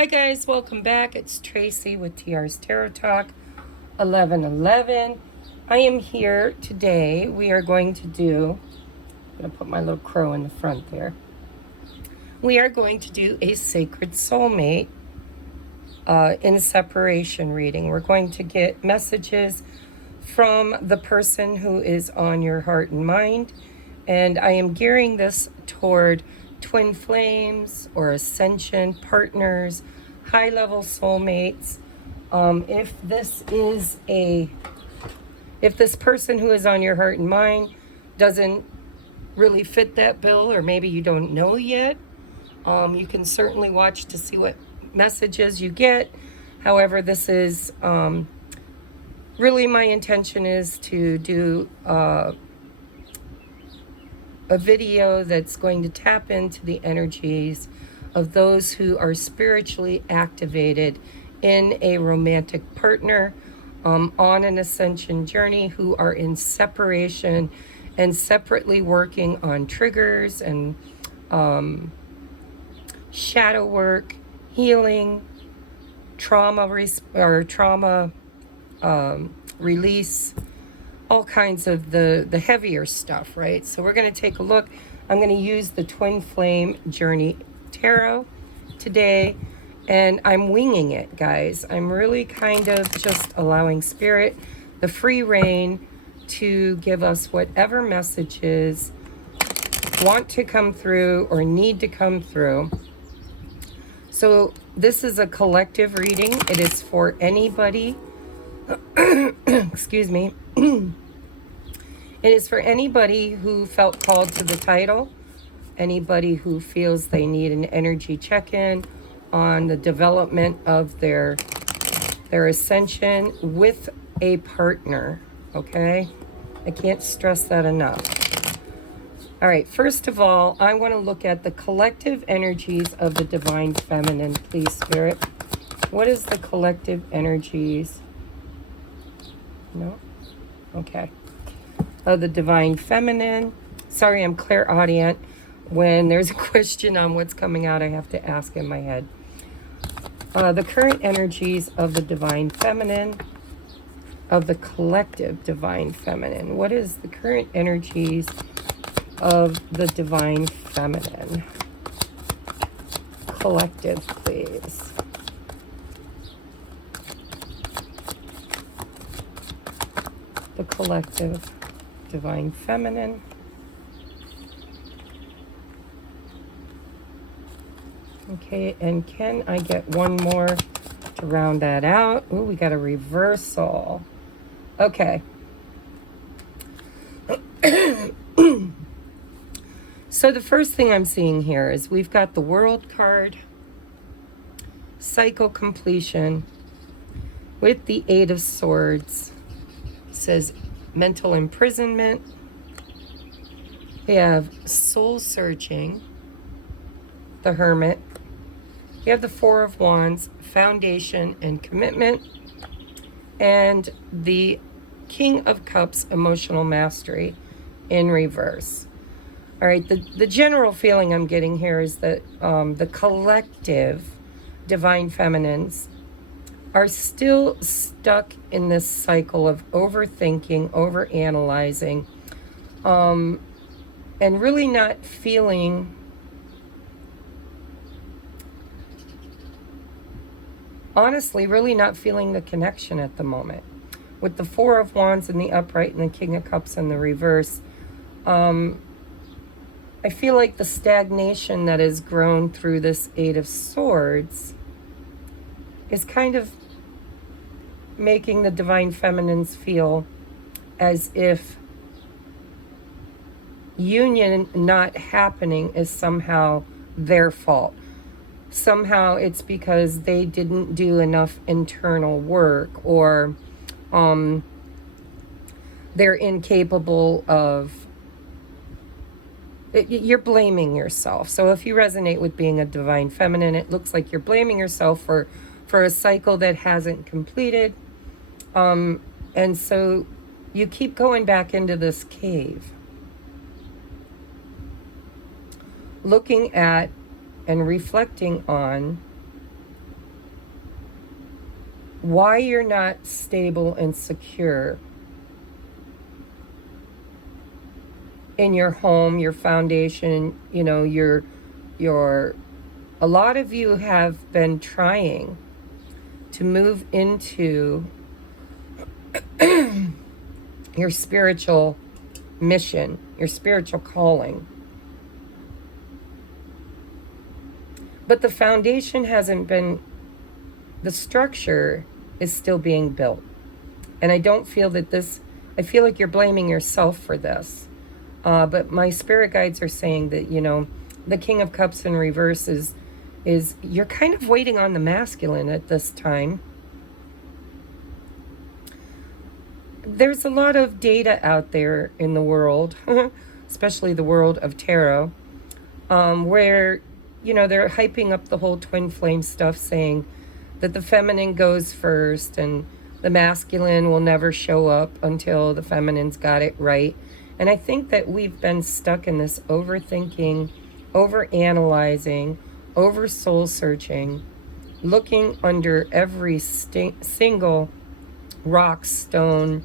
Hi guys, welcome back. It's Tracy with TR's Tarot Talk 1111. I am here today. We are going to do, I'm going to put my little crow in the front there. We are going to do a sacred soulmate in separation reading. We're going to get messages from the person who is on your heart and mind. And I am gearing this toward twin flames or ascension partners, high-level soulmates. If this person who is on your heart and mind doesn't really fit that bill, or maybe you don't know yet, you can certainly watch to see what messages you get. However, this is really my intention is to do a video that's going to tap into the energies of those who are spiritually activated in a romantic partner, on an ascension journey, who are in separation and separately working on triggers and shadow work, healing, trauma release, all kinds of the heavier stuff, right? So we're going to take a look. I'm going to use the Twin Flame Journey Tarot today, and I'm winging it, guys. I'm really kind of just allowing Spirit the free reign to give us whatever messages want to come through or need to come through. So this is a collective reading. It is for anybody. Excuse me. It is for anybody who felt called to the title, anybody who feels they need an energy check-in on the development of their ascension with a partner, okay? I can't stress that enough. All right, first of all, I want to look at the collective energies of the Divine Feminine, please, Spirit. What is the collective energies? No? Okay. Of the Divine Feminine. Sorry, I'm clairaudient. When there's a question on what's coming out, I have to ask in my head. The current energies of the Divine Feminine, of the collective Divine Feminine. What is the current energies of the Divine Feminine? Collective, please. The collective Divine Feminine. Okay, and can I get one more to round that out? Oh, we got a reversal. Okay. So the first thing I'm seeing here is we've got the World card, cycle completion, with the Eight of Swords. It says mental imprisonment. We have soul searching, the Hermit. We have the Four of Wands, foundation and commitment, and the King of Cups, emotional mastery, in reverse. All right, the general feeling I'm getting here is that the collective Divine Feminines are still stuck in this cycle of overthinking, overanalyzing, and really not feeling, honestly, really not feeling the connection at the moment. With the Four of Wands in the upright and the King of Cups in the reverse, I feel like the stagnation that has grown through this Eight of Swords is kind of making the Divine Feminines feel as if union not happening is somehow their fault. Somehow it's because they didn't do enough internal work, or they're incapable of. You're blaming yourself. So if you resonate with being a Divine Feminine, it looks like you're blaming yourself for a cycle that hasn't completed. And so you keep going back into this cave, looking at and reflecting on why you're not stable and secure in your home, your foundation, you know, your a lot of you have been trying to move into your spiritual mission, your spiritual calling. But the foundation hasn't been, the structure is still being built. And I don't feel that this, I feel like you're blaming yourself for this. But my spirit guides are saying that, you know, the King of Cups in reverse is you're kind of waiting on the masculine at this time. There's a lot of data out there in the world, especially the world of tarot, where, you know, they're hyping up the whole twin flame stuff, saying that the feminine goes first and the masculine will never show up until the feminine's got it right. And I think that we've been stuck in this overthinking, overanalyzing, over soul searching, looking under every single rock, stone,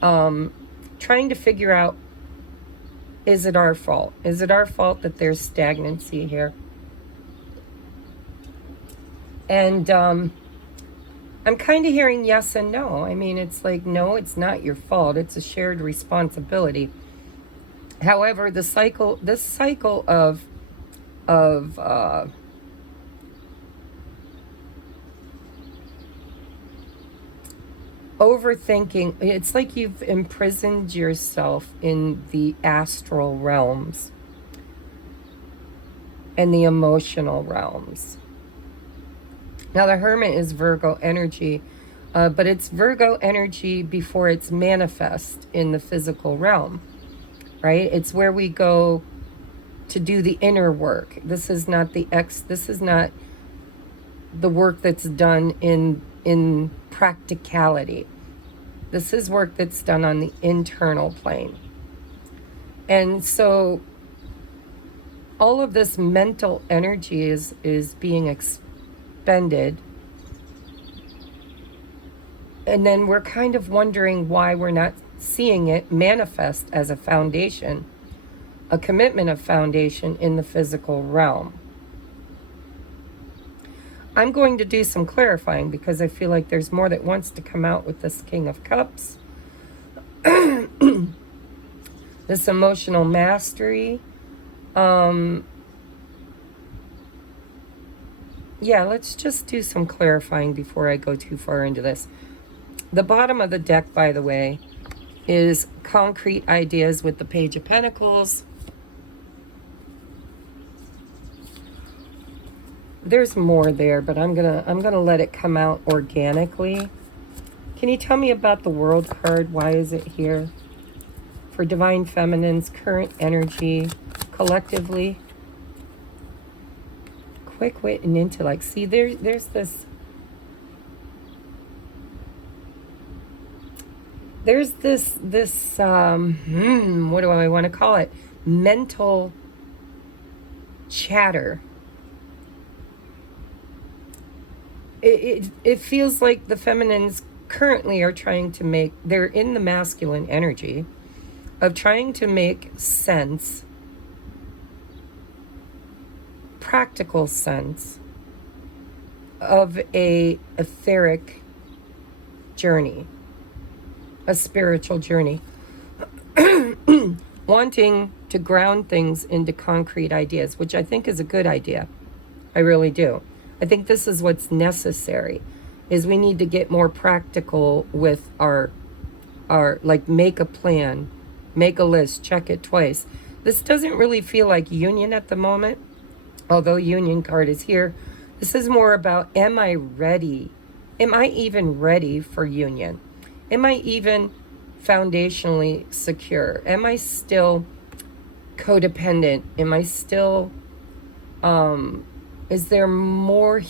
trying to figure out, is it our fault? Is it our fault that there's stagnancy here? And I'm kind of hearing yes and no. I mean, it's like, no, it's not your fault. It's a shared responsibility. However, this cycle of overthinking, it's like you've imprisoned yourself in the astral realms and the emotional realms. Now, the Hermit is Virgo energy, but it's Virgo energy before it's manifest in the physical realm, right? It's where we go to do the inner work. This is not this is not the work that's done in practicality. This is work that's done on the internal plane. And so all of this mental energy is being expended. And then we're kind of wondering why we're not seeing it manifest as a foundation, a commitment of foundation in the physical realm. I'm going to do some clarifying because I feel like there's more that wants to come out with this King of Cups. This emotional mastery. Yeah, let's just do some clarifying before I go too far into this. The bottom of the deck, by the way, is concrete ideas with the Page of Pentacles. There's more there, but I'm gonna let it come out organically. Can you tell me about the World card? Why is it here? For Divine Feminine's current energy, collectively. Quick wit and intellect. See, there's this. There's this what do I want to call it? Mental chatter. It feels like the feminines currently are trying to make, they're in the masculine energy of trying to make sense, practical sense, of a etheric journey, a spiritual journey, wanting to ground things into concrete ideas, which I think is a good idea. I really do. I think this is what's necessary, is we need to get more practical with our like, make a plan, make a list, check it twice. This doesn't really feel like union at the moment, although union card is here. This is more about, am I ready? Am I even ready for union? Am I even foundationally secure? Am I still codependent? Am I still, is there more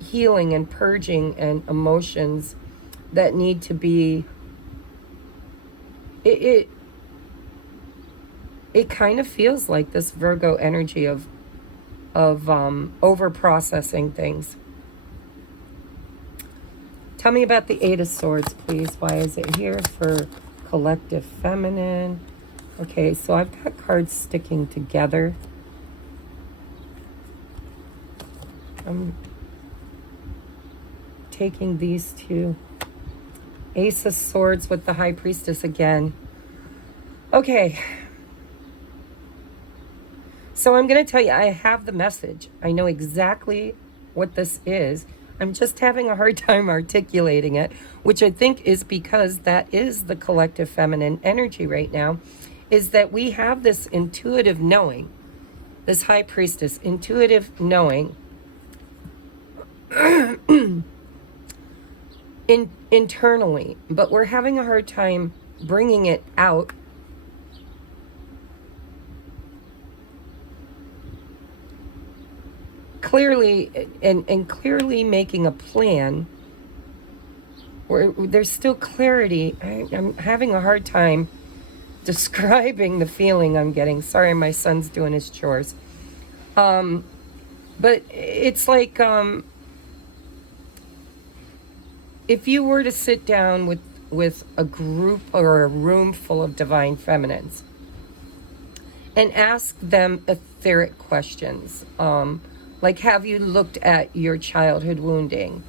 healing and purging and emotions that need to be, it kind of feels like this Virgo energy of over processing things. Tell me about the Eight of Swords, please. Why is it here for collective feminine? Okay, so I've got cards sticking together. I'm taking these two. Ace of Swords with the High Priestess again. Okay. So I'm going to tell you, I have the message. I know exactly what this is. I'm just having a hard time articulating it, which I think is because that is the collective feminine energy right now, is that we have this intuitive knowing, this High Priestess, intuitive knowing internally, but we're having a hard time bringing it out clearly, and clearly making a plan where there's still clarity. I'm having a hard time describing the feeling I'm getting. Sorry, my son's doing his chores. But it's like, if you were to sit down with a group or a room full of divine feminines and ask them etheric questions, like, have you looked at your childhood wounding?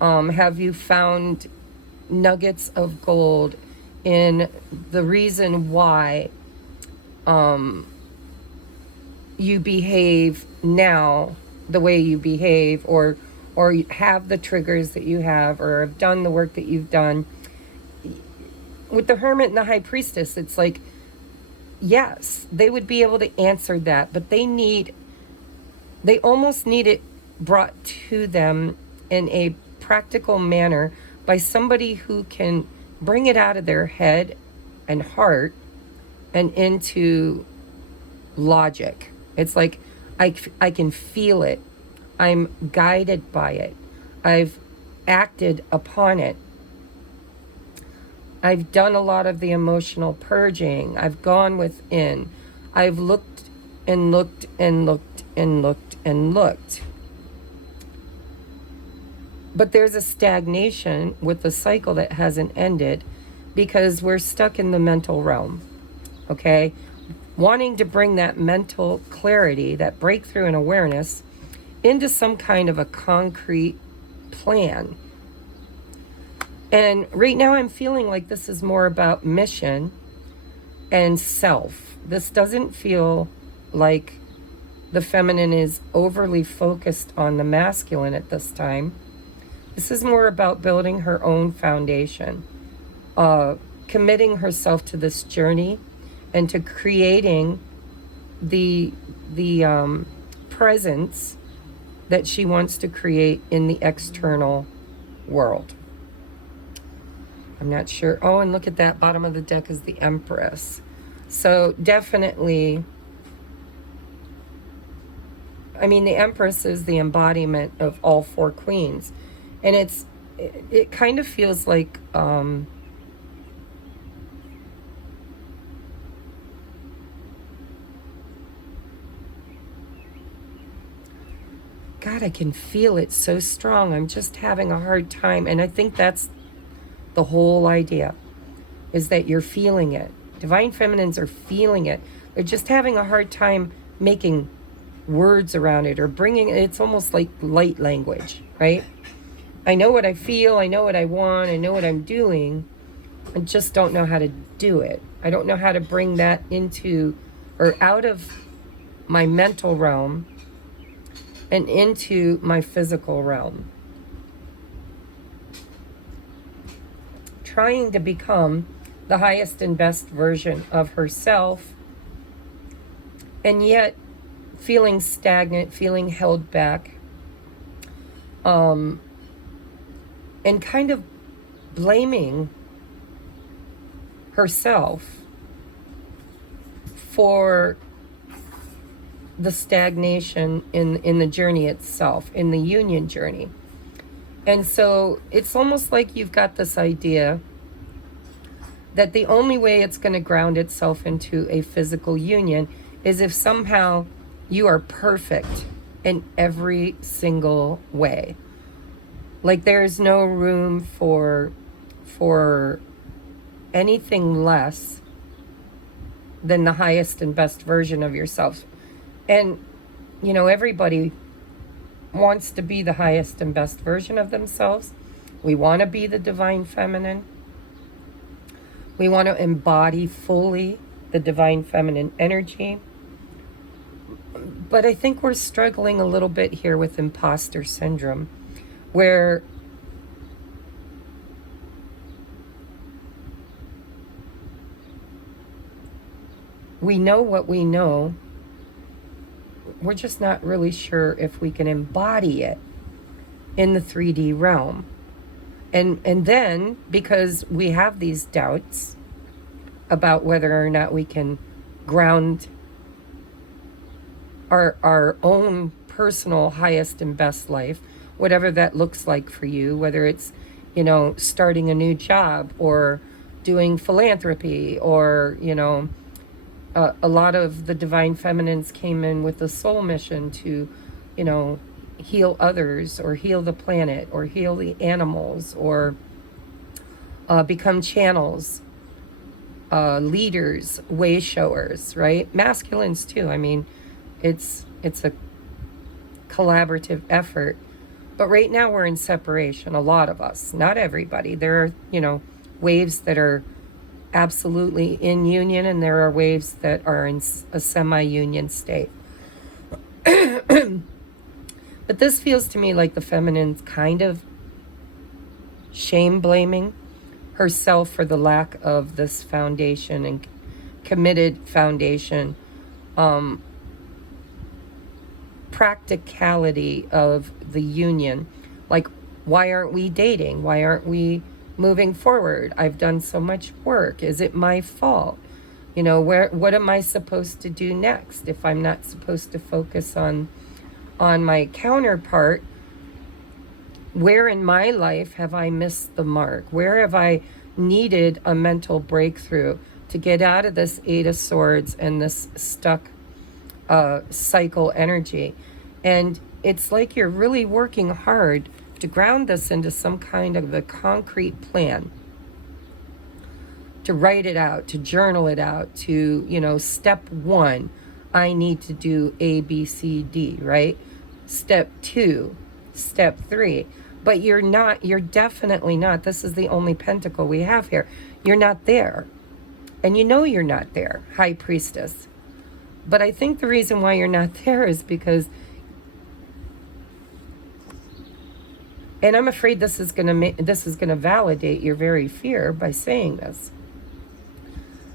Have you found nuggets of gold in the reason why you behave now the way you behave, or have the triggers that you have, or have done the work that you've done? With the Hermit and the High Priestess, it's like, yes, they would be able to answer that, but they almost need it brought to them in a practical manner by somebody who can bring it out of their head and heart and into logic. It's like, I can feel it. I'm guided by it. I've acted upon it. I've done a lot of the emotional purging. I've gone within. I've looked and looked and looked and looked and looked. But there's a stagnation with the cycle that hasn't ended because we're stuck in the mental realm, okay? Wanting to bring that mental clarity, that breakthrough in awareness, into some kind of a concrete plan. And right now I'm feeling like this is more about mission and self. This doesn't feel like the feminine is overly focused on the masculine at this time. This is more about building her own foundation, committing herself to this journey and to creating the presence that she wants to create in the external world. I'm not sure. Oh, and look at that. Bottom of the deck is the Empress. So definitely, I mean, the Empress is the embodiment of all four queens. And it kind of feels like, God, I can feel it so strong. I'm just having a hard time. And I think that's the whole idea, is that you're feeling it. Divine feminines are feeling it. They're just having a hard time making words around it or bringing it. It's almost like light language, right? I know what I feel. I know what I want. I know what I'm doing. I just don't know how to do it. I don't know how to bring that into or out of my mental realm and into my physical realm. Trying to become the highest and best version of herself, and yet feeling stagnant, feeling held back, and kind of blaming herself for the stagnation in the journey itself, in the union journey. And so it's almost like you've got this idea that the only way it's going to ground itself into a physical union is if somehow you are perfect in every single way. Like there's no room for anything less than the highest and best version of yourself. And everybody wants to be the highest and best version of themselves. We want to be the divine feminine. We want to embody fully the divine feminine energy. But I think we're struggling a little bit here with imposter syndrome, where we know what we know. We're just not really sure if we can embody it in the 3D realm. And then, because we have these doubts about whether or not we can ground our own personal highest and best life, whatever that looks like for you, whether it's, starting a new job or doing philanthropy or, a lot of the divine feminines came in with a soul mission to, heal others or heal the planet or heal the animals or become channels, leaders, way showers, right? Masculines too. I mean, it's a collaborative effort. But right now we're in separation, a lot of us, not everybody. There are, waves that are absolutely in union, and there are waves that are in a semi-union state. But this feels to me like the feminine's kind of shame-blaming herself for the lack of this foundation and committed foundation, practicality of the union. Like, why aren't we dating? Why aren't we moving forward? I've done so much work. Is it my fault? What am I supposed to do next if I'm not supposed to focus on my counterpart? Where in my life have I missed the mark? Where have I needed a mental breakthrough to get out of this Eight of Swords and this stuck cycle energy? And it's like you're really working hard to ground this into some kind of a concrete plan, to write it out, to journal it out, to, step 1, I need to do A, B, C, D, right? Step 2, step 3. But you're definitely not. This is the only pentacle we have here. You're not there. And you're not there, High Priestess. But I think the reason why you're not there is because, and I'm afraid this is gonna validate your very fear by saying this.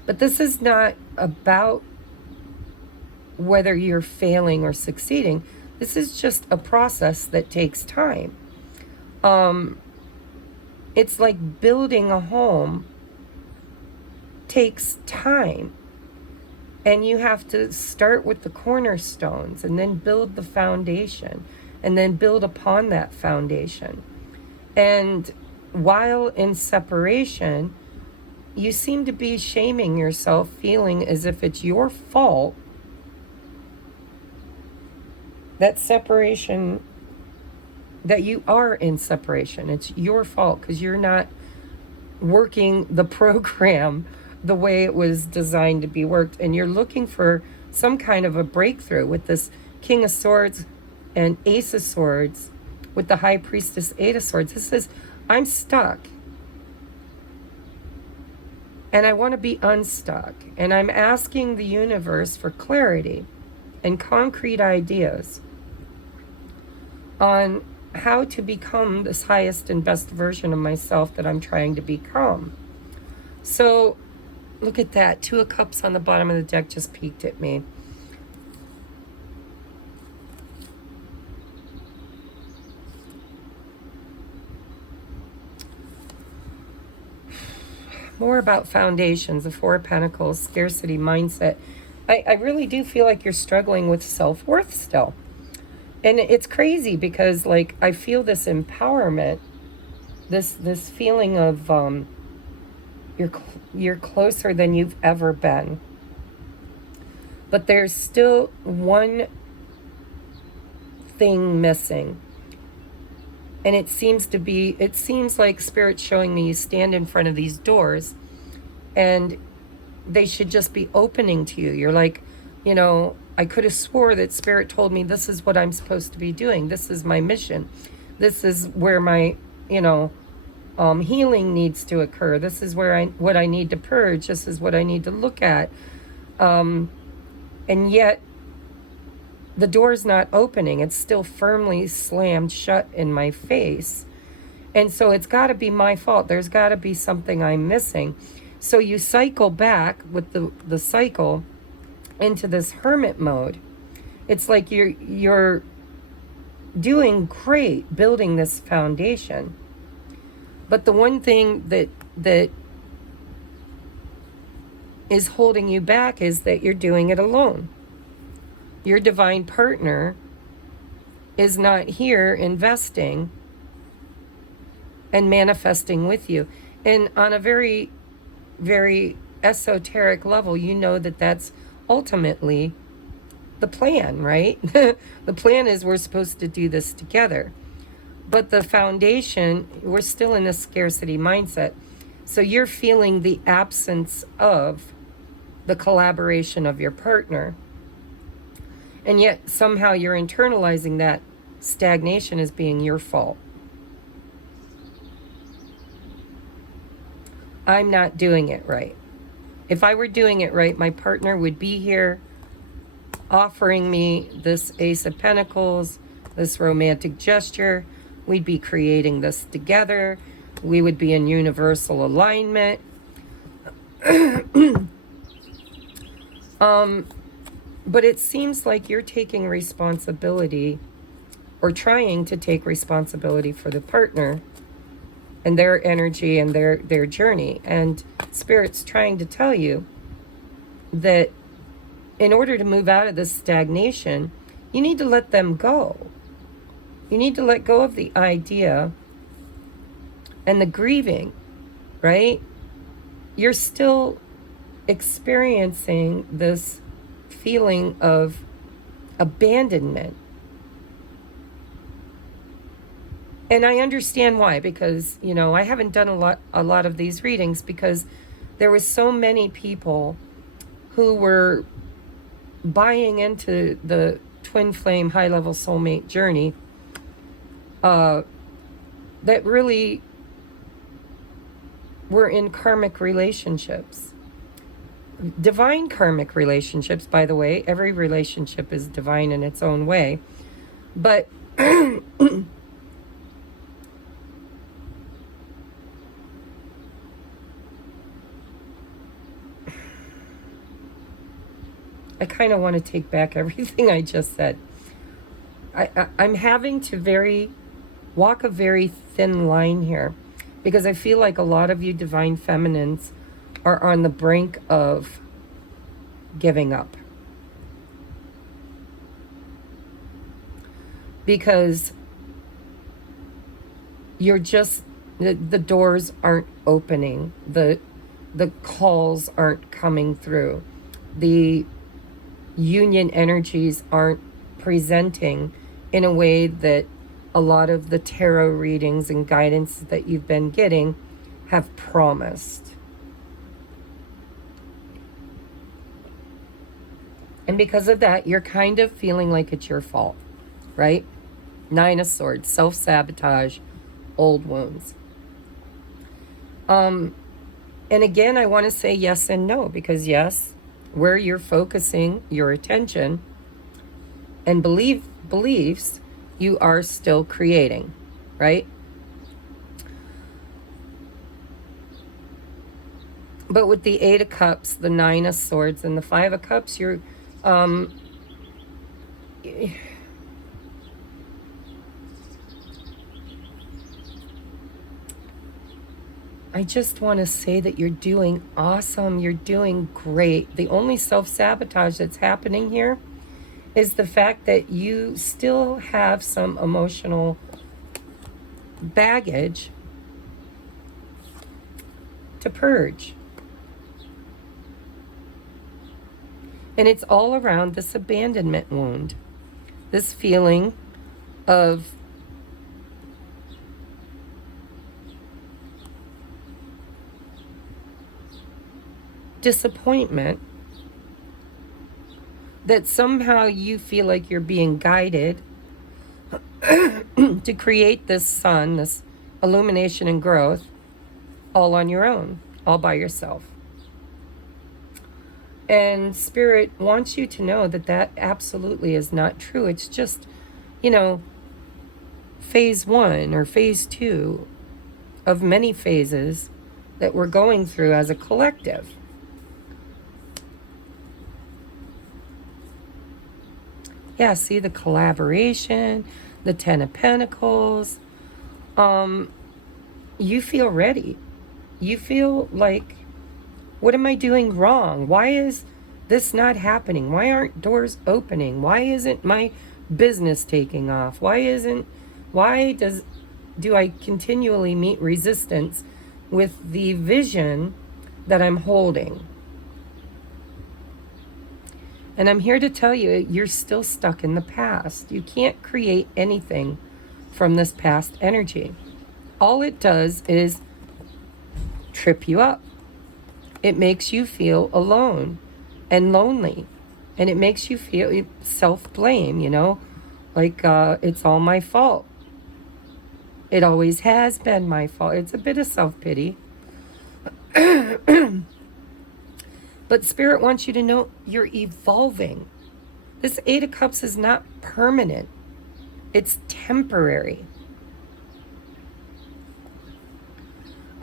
But this is not about whether you're failing or succeeding. This is just a process that takes time. It's like building a home takes time. And you have to start with the cornerstones and then build the foundation and then build upon that foundation. And while in separation, you seem to be shaming yourself, feeling as if it's your fault that separation, that you are in separation. It's your fault because you're not working the program the way it was designed to be worked, and you're looking for some kind of a breakthrough with this King of Swords and Ace of Swords with the High Priestess, Eight of Swords. This is, I'm stuck and I want to be unstuck, and I'm asking the universe for clarity and concrete ideas on how to become this highest and best version of myself that I'm trying to become. So look at that. 2 of Cups on the bottom of the deck just peeked at me. More about foundations, the 4 of Pentacles, scarcity mindset. I really do feel like you're struggling with self-worth still. And it's crazy because, like, I feel this empowerment, this feeling of you're closer than you've ever been. But there's still one thing missing. And it seems like Spirit's showing me you stand in front of these doors and they should just be opening to you. You're like, I could have swore that Spirit told me this is what I'm supposed to be doing. This is my mission. This is where my, healing needs to occur. This is where what I need to purge. This is what I need to look at. And yet the door's not opening. It's still firmly slammed shut in my face. And so it's got to be my fault. There's got to be something I'm missing. So you cycle back with the cycle into this hermit mode. It's like you're doing great building this foundation. But the one thing that is holding you back is that you're doing it alone. Your divine partner is not here investing and manifesting with you. And on a very, very esoteric level, you know that that's ultimately the plan, right? The plan is we're supposed to do this together. But the foundation, we're still in a scarcity mindset. So you're feeling the absence of the collaboration of your partner. And yet somehow you're internalizing that stagnation as being your fault. I'm not doing it right. If I were doing it right, my partner would be here offering me this Ace of Pentacles, this romantic gesture. We'd be creating this together. We would be in universal alignment. But it seems like you're taking responsibility or trying to take responsibility for the partner and their energy and their journey. And Spirit's trying to tell you that in order to move out of this stagnation, you need to let them go. You need to let go of the idea and the grieving, right? You're still experiencing this feeling of abandonment. And I understand why, because, I haven't done a lot of these readings because there was so many people who were buying into the twin flame high level soulmate journey that really were in karmic relationships. Divine karmic relationships, by the way. Every relationship is divine in its own way. But I kind of want to take back everything I just said. I'm having to walk a very thin line here because I feel like a lot of you divine feminines are on the brink of giving up. Because you're just, the doors aren't opening. The calls aren't coming through. The union energies aren't presenting in a way that a lot of the tarot readings and guidance that you've been getting have promised. And because of that, you're kind of feeling like it's your fault, right? Nine of Swords, self-sabotage, old wounds. And again, I want to say yes and no, because yes, where you're focusing your attention and beliefs, you are still creating, right? But with the Eight of Cups, the Nine of Swords, and the Five of Cups, you're I just want to say that you're doing awesome. You're doing great. The only self-sabotage that's happening here is the fact that you still have some emotional baggage to purge. And it's all around this abandonment wound, this feeling of disappointment that somehow you feel like you're being guided to create this sun, this illumination and growth, all on your own, all by yourself. And Spirit wants you to know that that absolutely is not true. It's just, phase 1 or phase 2 of many phases that we're going through as a collective. Yeah, see the collaboration, the 10 of Pentacles. You feel ready. You feel like, what am I doing wrong? Why is this not happening? Why aren't doors opening? Why isn't my business taking off? Do I continually meet resistance with the vision that I'm holding? And I'm here to tell you, you're still stuck in the past. You can't create anything from this past energy. All it does is trip you up. It makes you feel alone and lonely. And it makes you feel self-blame, like it's all my fault. It always has been my fault. It's a bit of self-pity. But Spirit wants you to know you're evolving. This 8 of Cups is not permanent. It's temporary.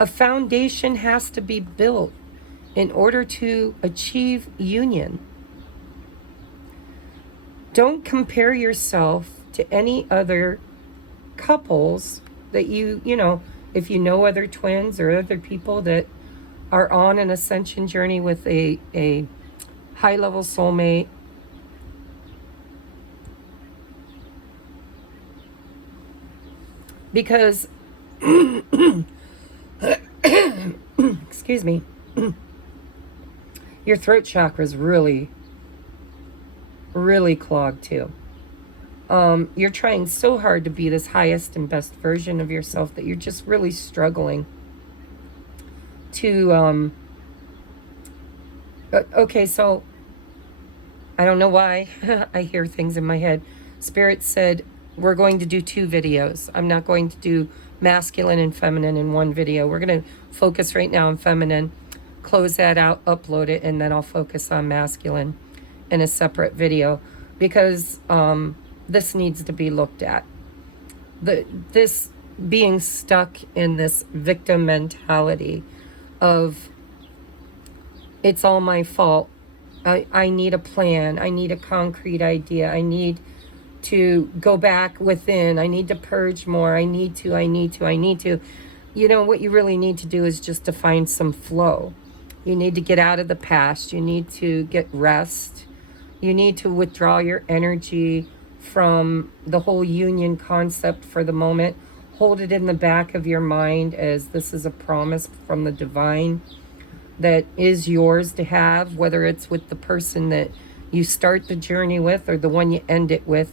A foundation has to be built in order to achieve union. Don't compare yourself to any other couples that if you know other twins or other people that are on an ascension journey with a high-level soulmate. Because, excuse me, your throat chakra is really, really clogged too. You're trying so hard to be this highest and best version of yourself that you're just really struggling to, okay, so I don't know why I hear things in my head. Spirit said, we're going to do 2 videos. I'm not going to do masculine and feminine in one video. We're going to focus right now on feminine, close that out, upload it, and then I'll focus on masculine in a separate video because this needs to be looked at. This being stuck in this victim mentality of it's all my fault. I need a plan. I need a concrete idea. I need to go back within. I need to purge more. I need to. What you really need to do is just to find some flow. You need to get out of the past. You need to get rest. You need to withdraw your energy from the whole union concept for the moment. Hold it in the back of your mind as this is a promise from the divine that is yours to have, whether it's with the person that you start the journey with or the one you end it with.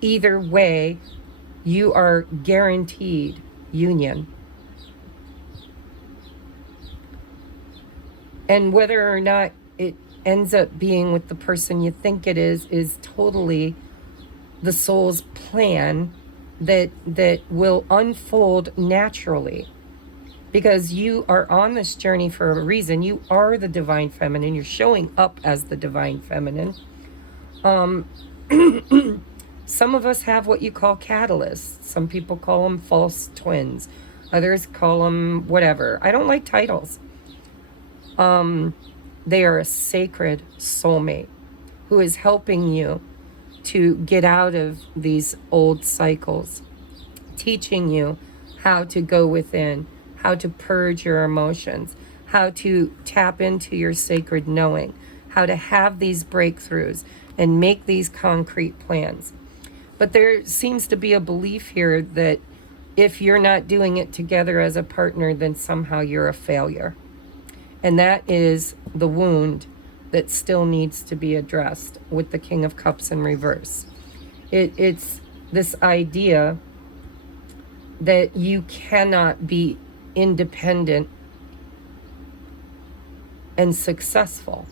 Either way, you are guaranteed union. And whether or not it ends up being with the person you think it is totally the soul's plan that will unfold naturally. Because you are on this journey for a reason. You are the divine feminine. You're showing up as the divine feminine. Some of us have what you call catalysts. Some people call them false twins. Others call them whatever. I don't like titles. They are a sacred soulmate who is helping you to get out of these old cycles, teaching you how to go within, how to purge your emotions, how to tap into your sacred knowing, how to have these breakthroughs and make these concrete plans. But there seems to be a belief here that if you're not doing it together as a partner, then somehow you're a failure. And that is the wound that still needs to be addressed with the King of Cups in reverse. It's this idea that you cannot be independent and successful.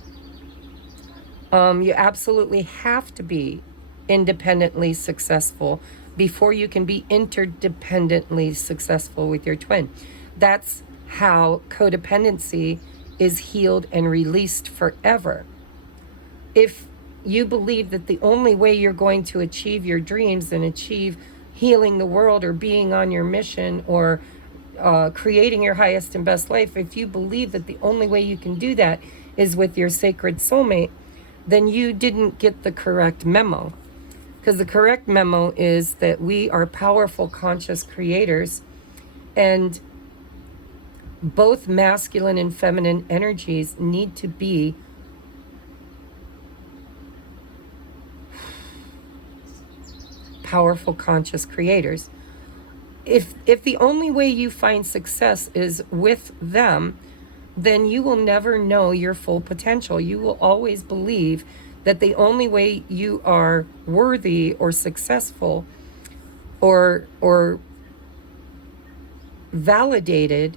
You absolutely have to be independently successful before you can be interdependently successful with your twin. That's how codependency is healed and released forever. If you believe that the only way you're going to achieve your dreams and achieve healing the world or being on your mission or creating your highest and best life, if you believe that the only way you can do that is with your sacred soulmate, then you didn't get the correct memo. Because the correct memo is that we are powerful, conscious creators, and both masculine and feminine energies need to be powerful, conscious creators. If the only way you find success is with them, then you will never know your full potential. You will always believe that the only way you are worthy or successful or validated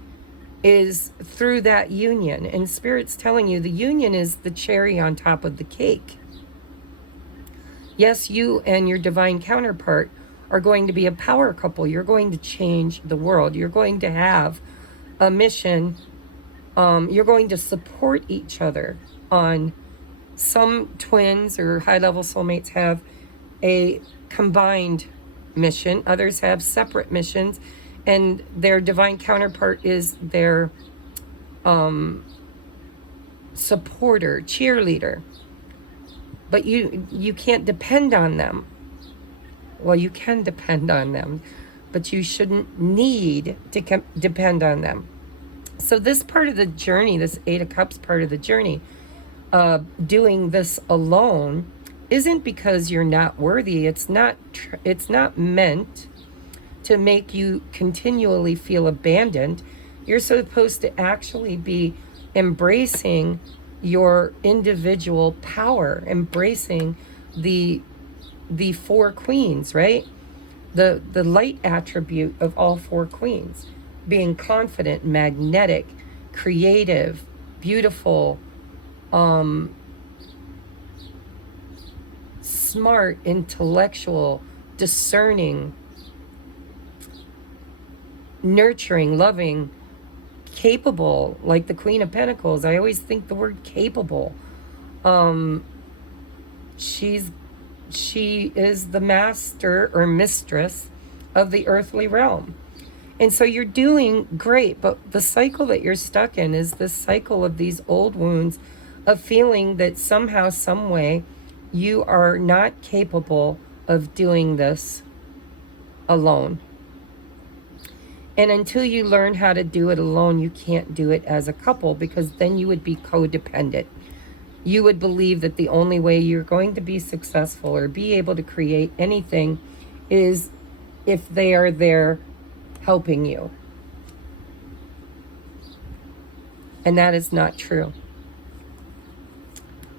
is through that union. And Spirit's telling you the union is the cherry on top of the cake. Yes, you and your divine counterpart are going to be a power couple. You're going to change the world. You're going to have a mission. You're going to support each other on. Some twins or high-level soulmates have a combined mission. Others have separate missions, and their divine counterpart is their supporter, cheerleader. But you can't depend on them. Well, you can depend on them, but you shouldn't need to depend on them. So this part of the journey, this Eight of Cups part of the journey, doing this alone isn't because you're not worthy. It's not meant to make you continually feel abandoned. You're supposed to actually be embracing your individual power, embracing the four queens, right? The light attribute of all four queens, being confident, magnetic, creative, beautiful, smart, intellectual, discerning, nurturing, loving, capable, like the Queen of Pentacles. I always think the word capable. She is the master or mistress of the earthly realm. And so you're doing great, but the cycle that you're stuck in is this cycle of these old wounds of feeling that somehow, some way, you are not capable of doing this alone. And until you learn how to do it alone, you can't do it as a couple, because then you would be codependent. You would believe that the only way you're going to be successful or be able to create anything is if they are there helping you. And that is not true.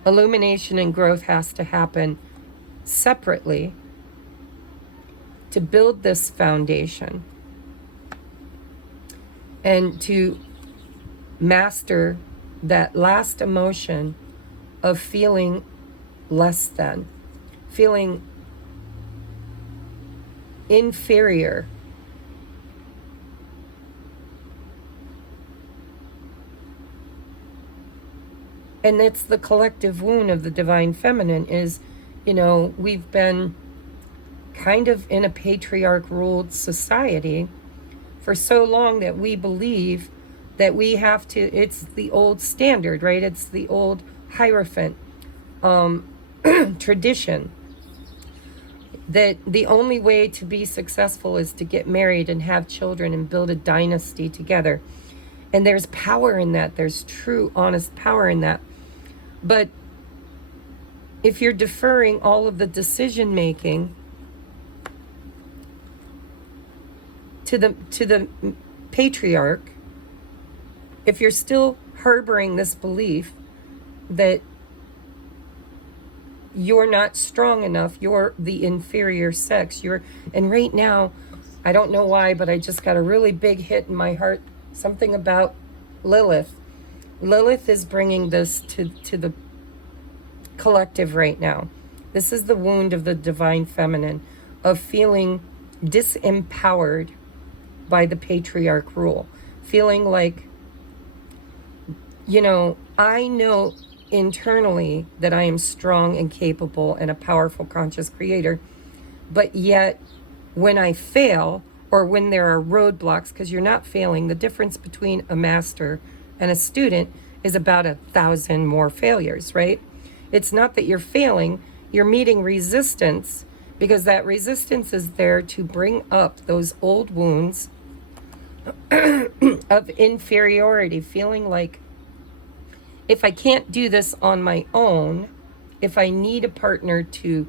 Illumination and growth has to happen separately to build this foundation and to master that last emotion of feeling less than, feeling inferior. And it's the collective wound of the divine feminine is, we've been kind of in a patriarch-ruled society for so long that we believe that we have to, it's the old standard, right? It's the old Hierophant tradition that the only way to be successful is to get married and have children and build a dynasty together. And there's power in that. There's true, honest power in that. But if you're deferring all of the decision making to the patriarch, if you're still harboring this belief that you're not strong enough, you're the inferior sex, and right now, I don't know why, but I just got a really big hit in my heart, something about Lilith. Lilith is bringing this to the collective right now. This is the wound of the divine feminine, of feeling disempowered by the patriarch rule. Feeling like, I know internally that I am strong and capable and a powerful conscious creator, but yet when I fail, or when there are roadblocks, because you're not failing, the difference between a master and a student is about 1,000 more failures, right? It's not that you're failing, you're meeting resistance, because that resistance is there to bring up those old wounds of inferiority, feeling like, if I can't do this on my own, if I need a partner to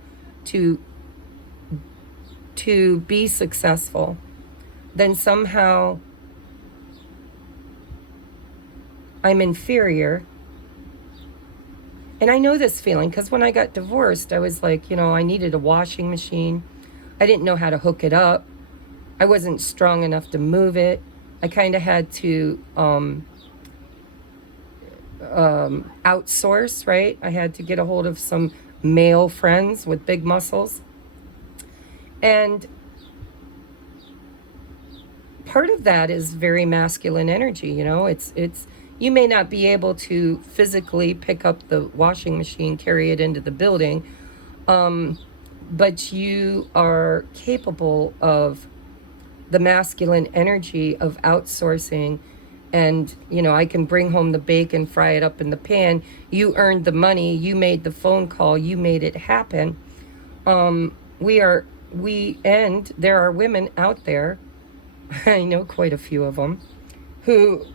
be successful, then somehow I'm inferior. And I know this feeling because when I got divorced, I was like, I needed a washing machine. I didn't know how to hook it up. I wasn't strong enough to move it. I kind of had to outsource, right? I had to get a hold of some male friends with big muscles. And part of that is very masculine energy, it's you may not be able to physically pick up the washing machine, carry it into the building, but you are capable of the masculine energy of outsourcing. And, I can bring home the bacon, fry it up in the pan. You earned the money. You made the phone call. You made it happen. There are women out there, I know quite a few of them, who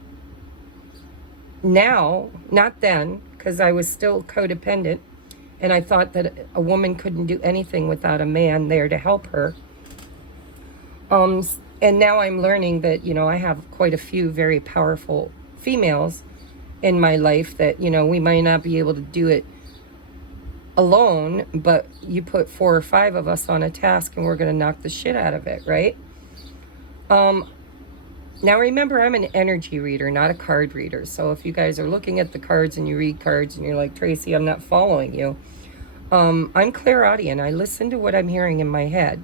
now, not then, because I was still codependent, and I thought that a woman couldn't do anything without a man there to help her. And now I'm learning that, I have quite a few very powerful females in my life that, we might not be able to do it alone, but you put 4 or 5 of us on a task and we're going to knock the shit out of it, right? Now remember, I'm an energy reader, not a card reader. So if you guys are looking at the cards and you read cards and you're like, Tracie, I'm not following you. I'm clairaudient. I listen to what I'm hearing in my head.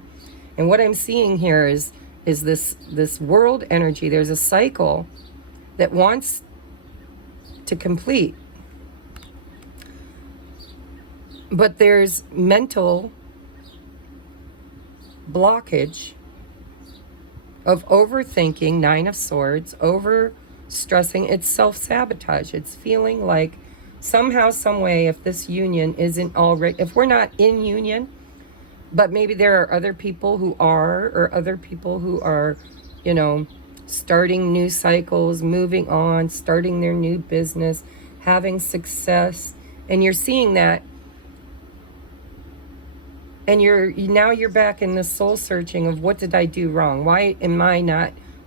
And what I'm seeing here is this world energy. There's a cycle that wants to complete. But there's mental blockage of overthinking, 9 of Swords, over stressing. It's self-sabotage. It's feeling like somehow, some way, if this union isn't already, if we're not in union, but maybe there are other people who are, or other people who are, starting new cycles, moving on, starting their new business, having success, and you're seeing that. And you're back in the soul searching of, what did I do wrong? Why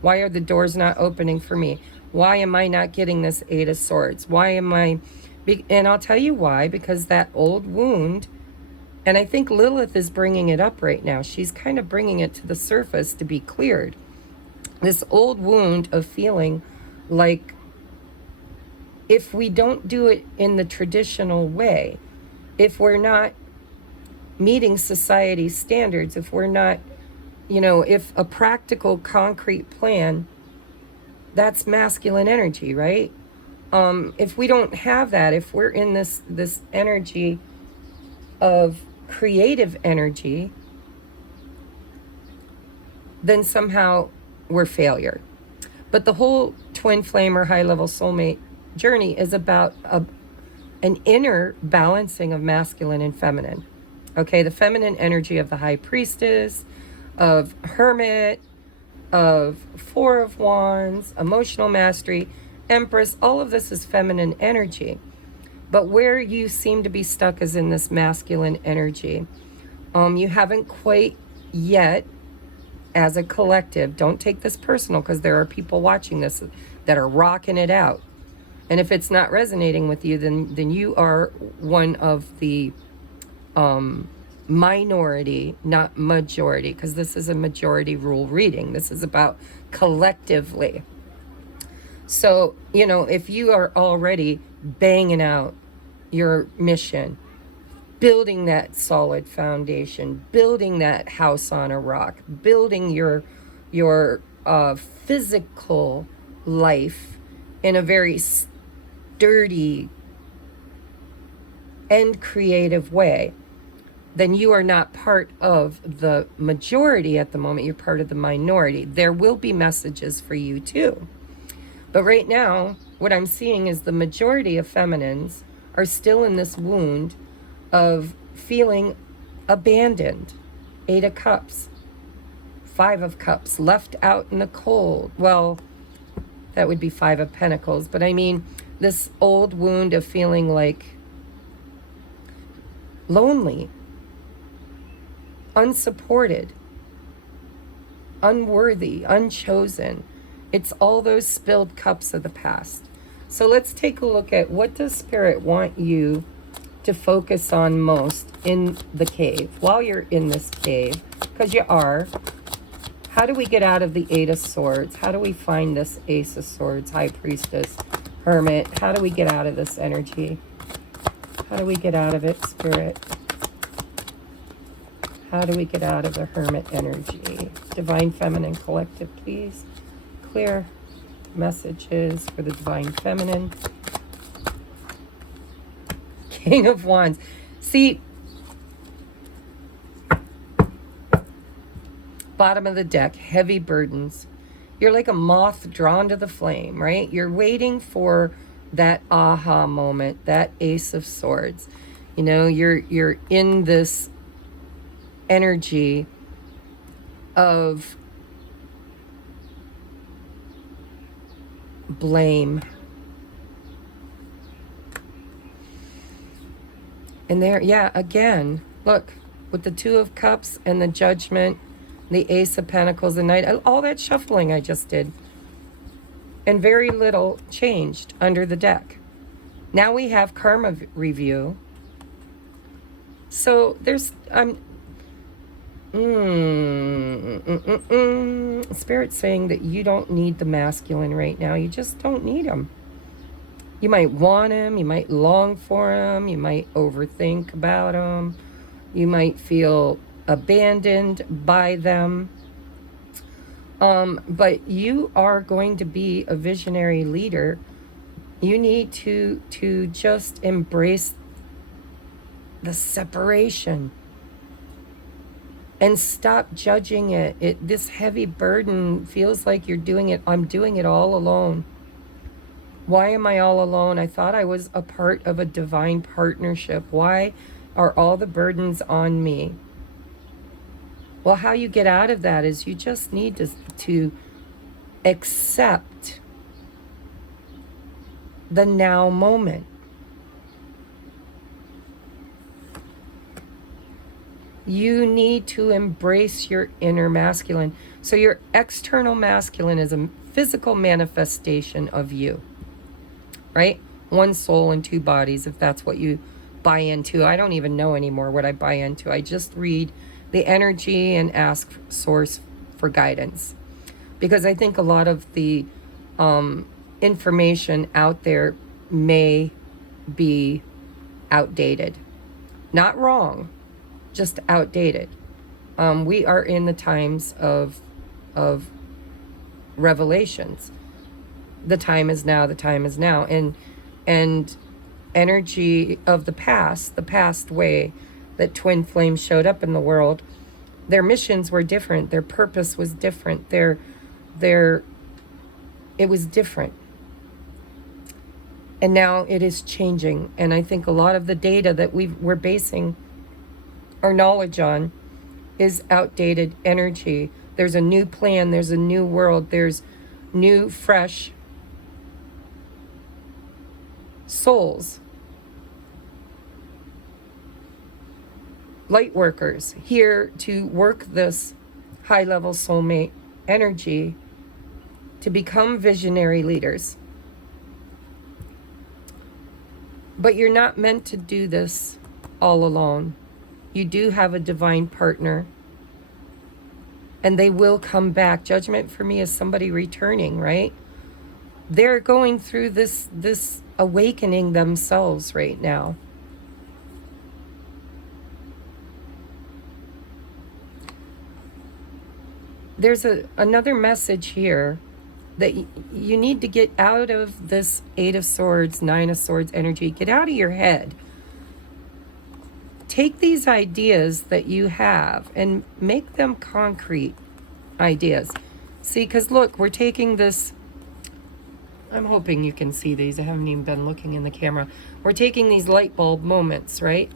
are the doors not opening for me? Why am I not getting this 8 of Swords? And I'll tell you why, because that old wound, and I think Lilith is bringing it up right now. She's kind of bringing it to the surface to be cleared. This old wound of feeling like, if we don't do it in the traditional way, if we're not meeting society's standards, if we're not, if a practical, concrete plan, that's masculine energy, right? If we don't have that, if we're in this energy of creative energy, then somehow we're failure. But the whole twin flame or high-level soulmate journey is about an inner balancing of masculine and feminine. Okay, the feminine energy of the High Priestess, of Hermit, of 4 of Wands, emotional mastery, Empress. All of this is feminine energy. But where you seem to be stuck is in this masculine energy. You haven't quite yet, as a collective, don't take this personal, because there are people watching this that are rocking it out. And if it's not resonating with you, then you are one of the minority, not majority, because this is a majority rule reading. This is about collectively. So, you know, if you are already banging out your mission, building that solid foundation, building that house on a rock, building your physical life in a very sturdy and creative way, then you are not part of the majority at the moment. You're part of the minority. There will be messages for you too. But right now, what I'm seeing is the majority of feminines are still in this wound of feeling abandoned. 8 of Cups, 5 of Cups, left out in the cold. Well, that would be 5 of Pentacles. But I mean, this old wound of feeling like lonely, unsupported, unworthy, unchosen. It's all those spilled cups of the past. So let's take a look at, what does Spirit want you to focus on most in the cave, while you're in this cave, because you are. How do we get out of the 8 of Swords? How do we find this Ace of Swords, High Priestess, Hermit? How do we get out of this energy? How do we get out of it, Spirit? How do we get out of the Hermit energy? Divine Feminine Collective, please. Clear messages for the Divine Feminine. King of Wands. See, bottom of the deck, heavy burdens. You're like a moth drawn to the flame, right? You're waiting for that aha moment, that Ace of Swords. You know, you're in this energy of blame. And there, yeah, again, look, with the 2 of Cups and the Judgment, the Ace of Pentacles, the Knight, all that shuffling I just did. And very little changed under the deck. Now we have karma review. So there's, Spirit's saying that you don't need the masculine right now. You just don't need him. You might want him, you might long for him, you might overthink about him, you might feel abandoned by them. But you are going to be a visionary leader. You need to just embrace the separation and stop judging it. This heavy burden feels like you're doing it. I'm doing it all alone. Why am I all alone? I thought I was a part of a divine partnership. Why are all the burdens on me? Well, how you get out of that is you just need to accept the now moment. You need to embrace your inner masculine. So your external masculine is a physical manifestation of you, right? 1 soul and 2 bodies, if that's what you buy into. I don't even know anymore what I buy into. I just read the energy and ask source for guidance. Because I think a lot of the information out there may be outdated. Not wrong, just outdated. We are in the times of revelations. The time is now, the time is now. And energy of the past way that twin flames showed up in the world, their missions were different, their purpose was different, it was different. And now it is changing. And I think a lot of the data that we're basing our knowledge on is outdated energy. There's a new plan, there's a new world, there's new, fresh souls, light workers, here to work this high-level soulmate energy to become visionary leaders. But you're not meant to do this all alone. You do have a divine partner, and they will come back. Judgment for me is somebody returning, right? They're going through this awakening themselves right now. There's another message here that you need to get out of this Eight of Swords, Nine of Swords energy. Get out of your head. Take these ideas that you have and make them concrete ideas. See, because look, we're taking this, I'm hoping you can see these. I haven't even been looking in the camera. We're taking these light bulb moments, right?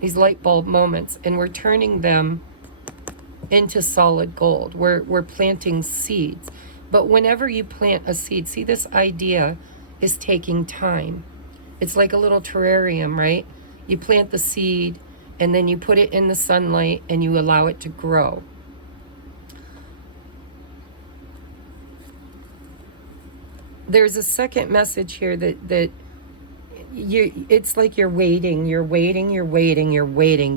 These light bulb moments, and we're turning them into solid gold. We're planting seeds. But whenever you plant a seed, see, this idea is taking time. It's like a little terrarium, right? You plant the seed, and then you put it in the sunlight, and you allow it to grow. There's a second message here that it's like you're waiting.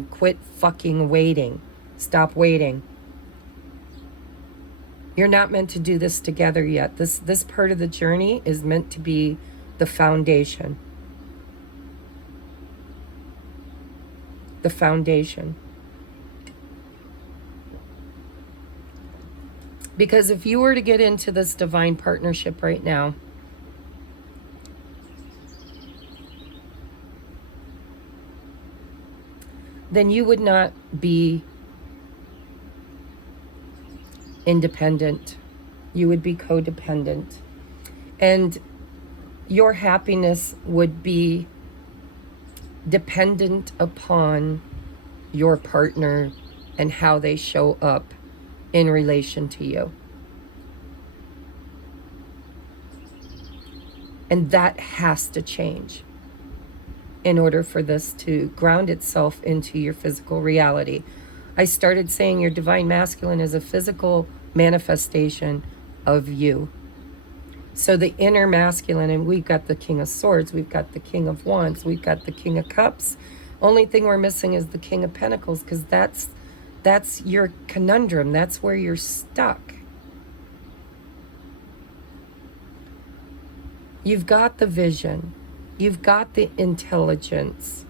Quit fucking waiting. Stop waiting. You're not meant to do this together yet. This part of the journey is meant to be the foundation. The foundation. Because if you were to get into this divine partnership right now, then you would not be independent. You would be codependent. And your happiness would be dependent upon your partner and how they show up in relation to you. And that has to change in order for this to ground itself into your physical reality. I started saying your divine masculine is a physical manifestation of you. So the inner masculine, and we've got the King of Swords, we've got the King of Wands, we've got the King of Cups. Only thing we're missing is the King of Pentacles, because that's your conundrum. That's where you're stuck. You've got the vision. You've got the intelligence.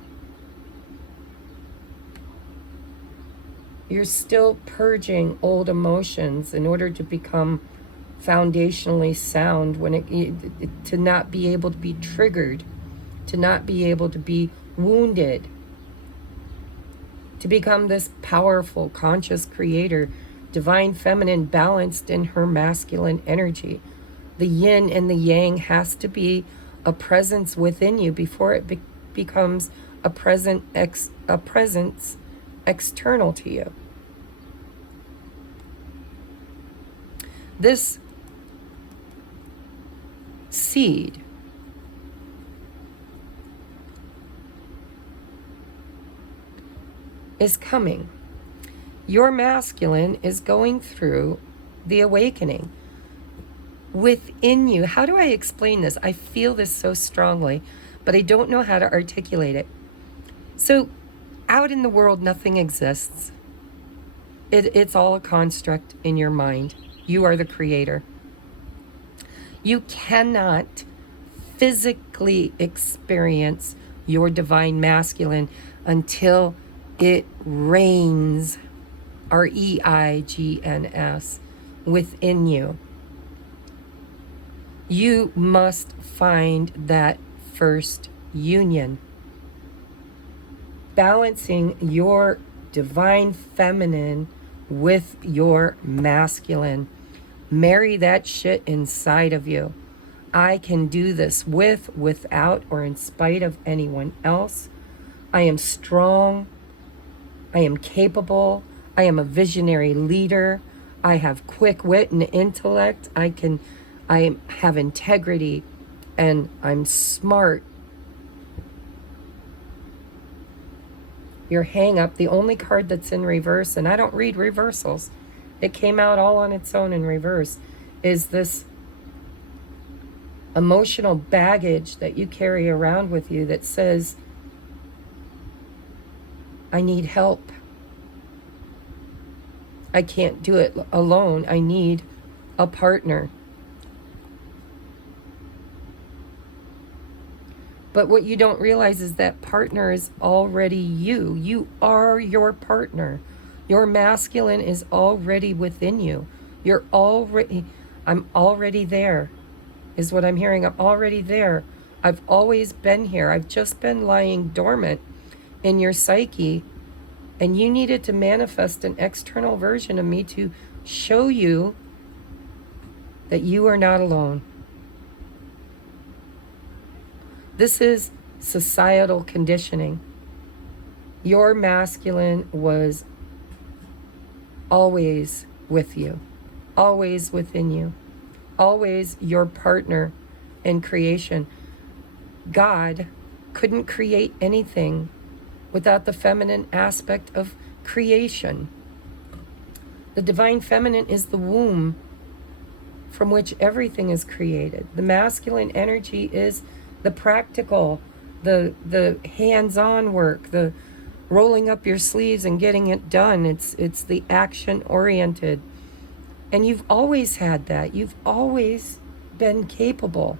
You're still purging old emotions in order to become foundationally sound, to not be able to be triggered, to not be able to be wounded, to become this powerful, conscious creator, divine feminine, balanced in her masculine energy. The yin and the yang has to be a presence within you before it becomes a presence external to you. This seed is coming. Your masculine is going through the awakening within you. How do I explain this? I feel this so strongly, but I don't know how to articulate it. So out in the world, nothing exists. It's all a construct in your mind. You are the creator. You cannot physically experience your divine masculine until it reigns, R-E-I-G-N-S, within you. You must find that first union. Balancing your divine feminine with your masculine. Marry that shit inside of you. I can do this with, without, or in spite of anyone else. I am strong. I am capable. I am a visionary leader. I have quick wit and intellect. I have integrity, and I'm smart. Your hang up, the only card that's in reverse, and I don't read reversals, it came out all on its own in reverse, is this emotional baggage that you carry around with you that says, I need help. I can't do it alone. I need a partner. But what you don't realize is that partner is already you. You are your partner. Your masculine is already within you. You're already, I'm already there, is what I'm hearing. I'm already there. I've always been here. I've just been lying dormant in your psyche. And you needed to manifest an external version of me to show you that you are not alone. This is societal conditioning. Your masculine was always with you, always within you, always your partner in creation. God couldn't create anything without the feminine aspect of creation. The divine feminine is the womb from which everything is created. The masculine energy is the practical, the hands-on work, the rolling up your sleeves and getting it done. It's the action-oriented. And you've always had that. You've always been capable.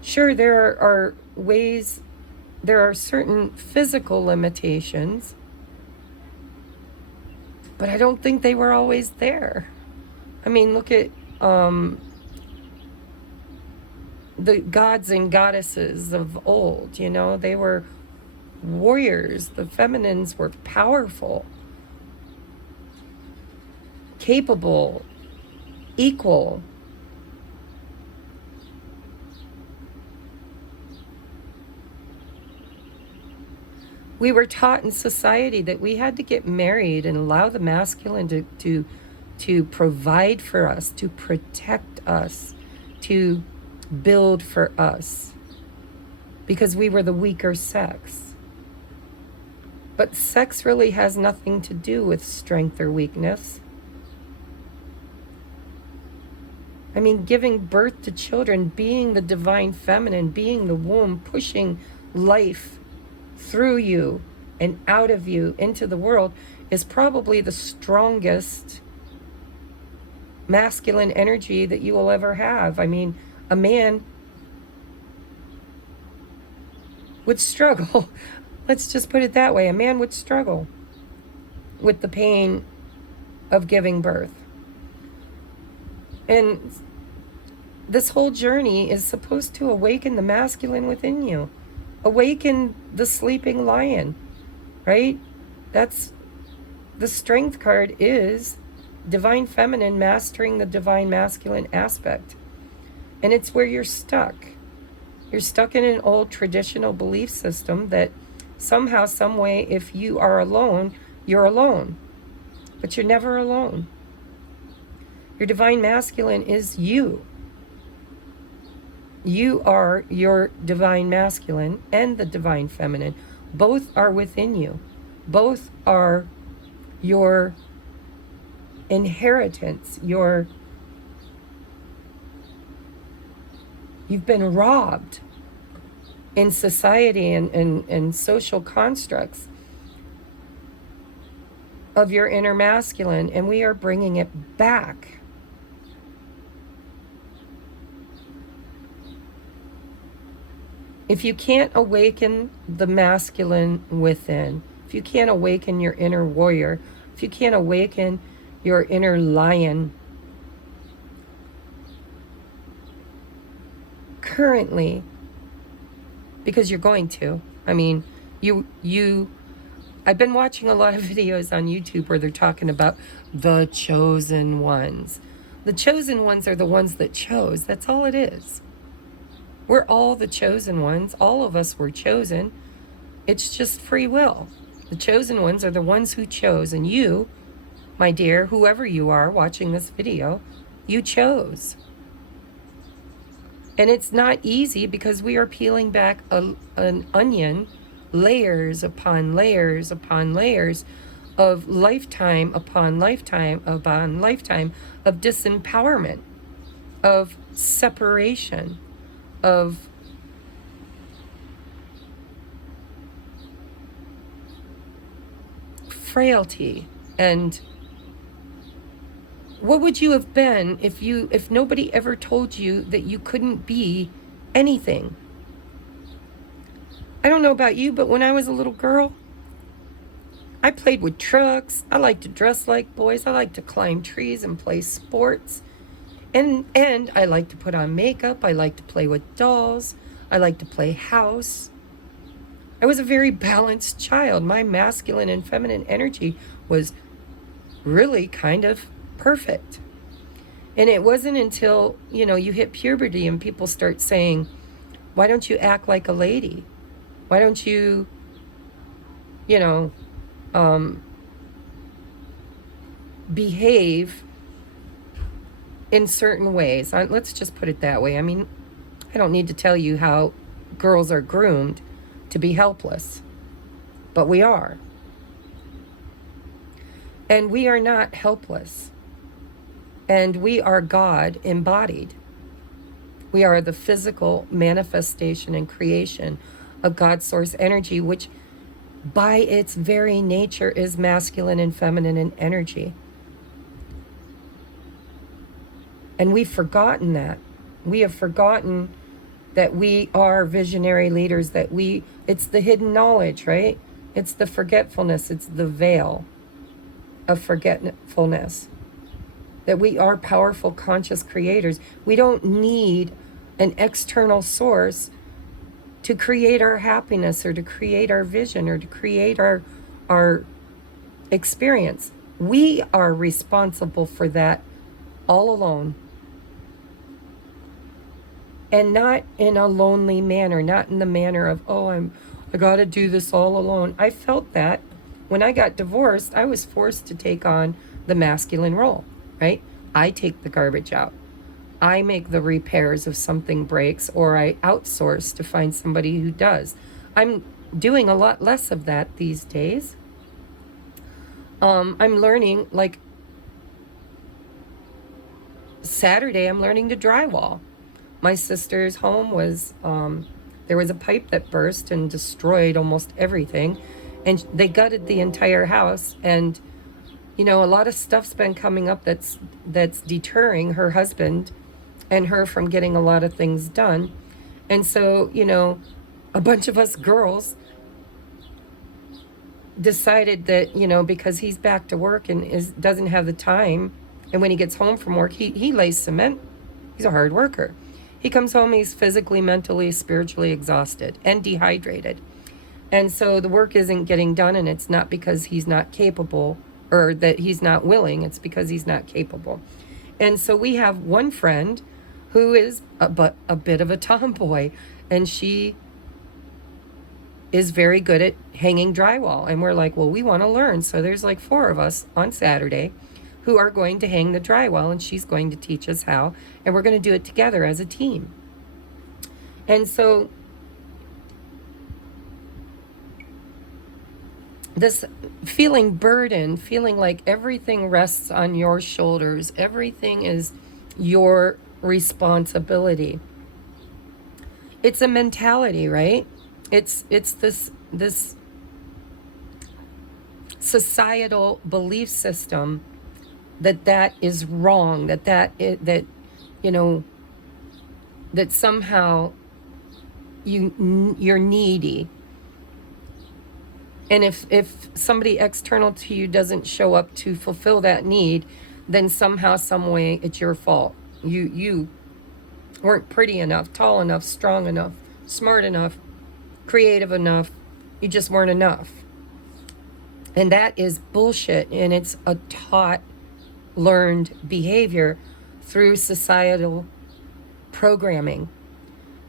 Sure, there are ways, there are certain physical limitations, but I don't think they were always there. I mean, look at the gods and goddesses of old, you know, they were warriors. The feminines were powerful, capable, equal. We were taught in society that we had to get married and allow the masculine to provide for us, to protect us, to build for us, because we were the weaker sex. But sex really has nothing to do with strength or weakness. I mean, giving birth to children, being the divine feminine, being the womb, pushing life through you and out of you into the world is probably the strongest masculine energy that you will ever have. I mean, a man would struggle. Let's just put it that way. A man would struggle with the pain of giving birth. And this whole journey is supposed to awaken the masculine within you. Awaken the sleeping lion, right? That's the strength card, is divine feminine mastering the divine masculine aspect. And it's where you're stuck. You're stuck in an old traditional belief system that somehow, some way, if you are alone, you're alone. But you're never alone. Your divine masculine is you. You are your divine masculine and the divine feminine. Both are within you. Both are your inheritance. You've been robbed in society and social constructs of your inner masculine, and we are bringing it back. If you can't awaken the masculine within, if you can't awaken your inner warrior, if you can't awaken your inner lion, currently, because you're going to, I mean, I've been watching a lot of videos on YouTube where they're talking about the chosen ones. The chosen ones are the ones that chose. That's all it is. We're all the chosen ones. All of us were chosen. It's just free will. The chosen ones are the ones who chose. And you, my dear, whoever you are watching this video, you chose. And it's not easy because we are peeling back an onion, layers upon layers upon layers of lifetime upon lifetime upon lifetime of disempowerment, of separation, of frailty. And what would you have been if nobody ever told you that you couldn't be anything? I don't know about you, but when I was a little girl, I played with trucks. I liked to dress like boys. I liked to climb trees and play sports. And I like to put on makeup. I like to play with dolls. I like to play house. I was a very balanced child. My masculine and feminine energy was really kind of perfect. And it wasn't until, you hit puberty and people start saying, why don't you act like a lady? Why don't you, behave in certain ways? Let's just put it that way. I mean, I don't need to tell you how girls are groomed to be helpless, but we are. And we are not helpless. And we are God embodied. We are the physical manifestation and creation of God's source energy, which by its very nature is masculine and feminine in energy. And we've forgotten that. We have forgotten that we are visionary leaders, it's the hidden knowledge, right? It's the forgetfulness, it's the veil of forgetfulness. That we are powerful, conscious creators. We don't need an external source to create our happiness or to create our vision or to create our experience. We are responsible for that all alone. And not in a lonely manner, not in the manner of, I got to do this all alone. I felt that when I got divorced, I was forced to take on the masculine role, right? I take the garbage out. I make the repairs if something breaks, or I outsource to find somebody who does. I'm doing a lot less of that these days. I'm learning, like Saturday, I'm learning to drywall. My sister's home was, there was a pipe that burst and destroyed almost everything. And they gutted the entire house. And, a lot of stuff's been coming up that's deterring her husband and her from getting a lot of things done. And so, a bunch of us girls decided that, because he's back to work and doesn't have the time, and when he gets home from work, he lays cement. He's a hard worker. He comes home, he's physically, mentally, spiritually exhausted and dehydrated. And so the work isn't getting done, and it's not because he's not capable or that he's not willing, it's because he's not capable. And so we have one friend who is a bit of a tomboy, and she is very good at hanging drywall. And we're like, well, we want to learn. So there's like 4 of us on Saturday who are going to hang the drywall, and she's going to teach us how, and we're going to do it together as a team. And so this feeling burdened, feeling like everything rests on your shoulders, everything is your responsibility. It's a mentality, right? It's this societal belief system that is wrong, that somehow you're needy. And if somebody external to you doesn't show up to fulfill that need, then somehow, some way, it's your fault. You weren't pretty enough, tall enough, strong enough, smart enough, creative enough. You just weren't enough. And that is bullshit, and it's a taught, learned behavior through societal programming.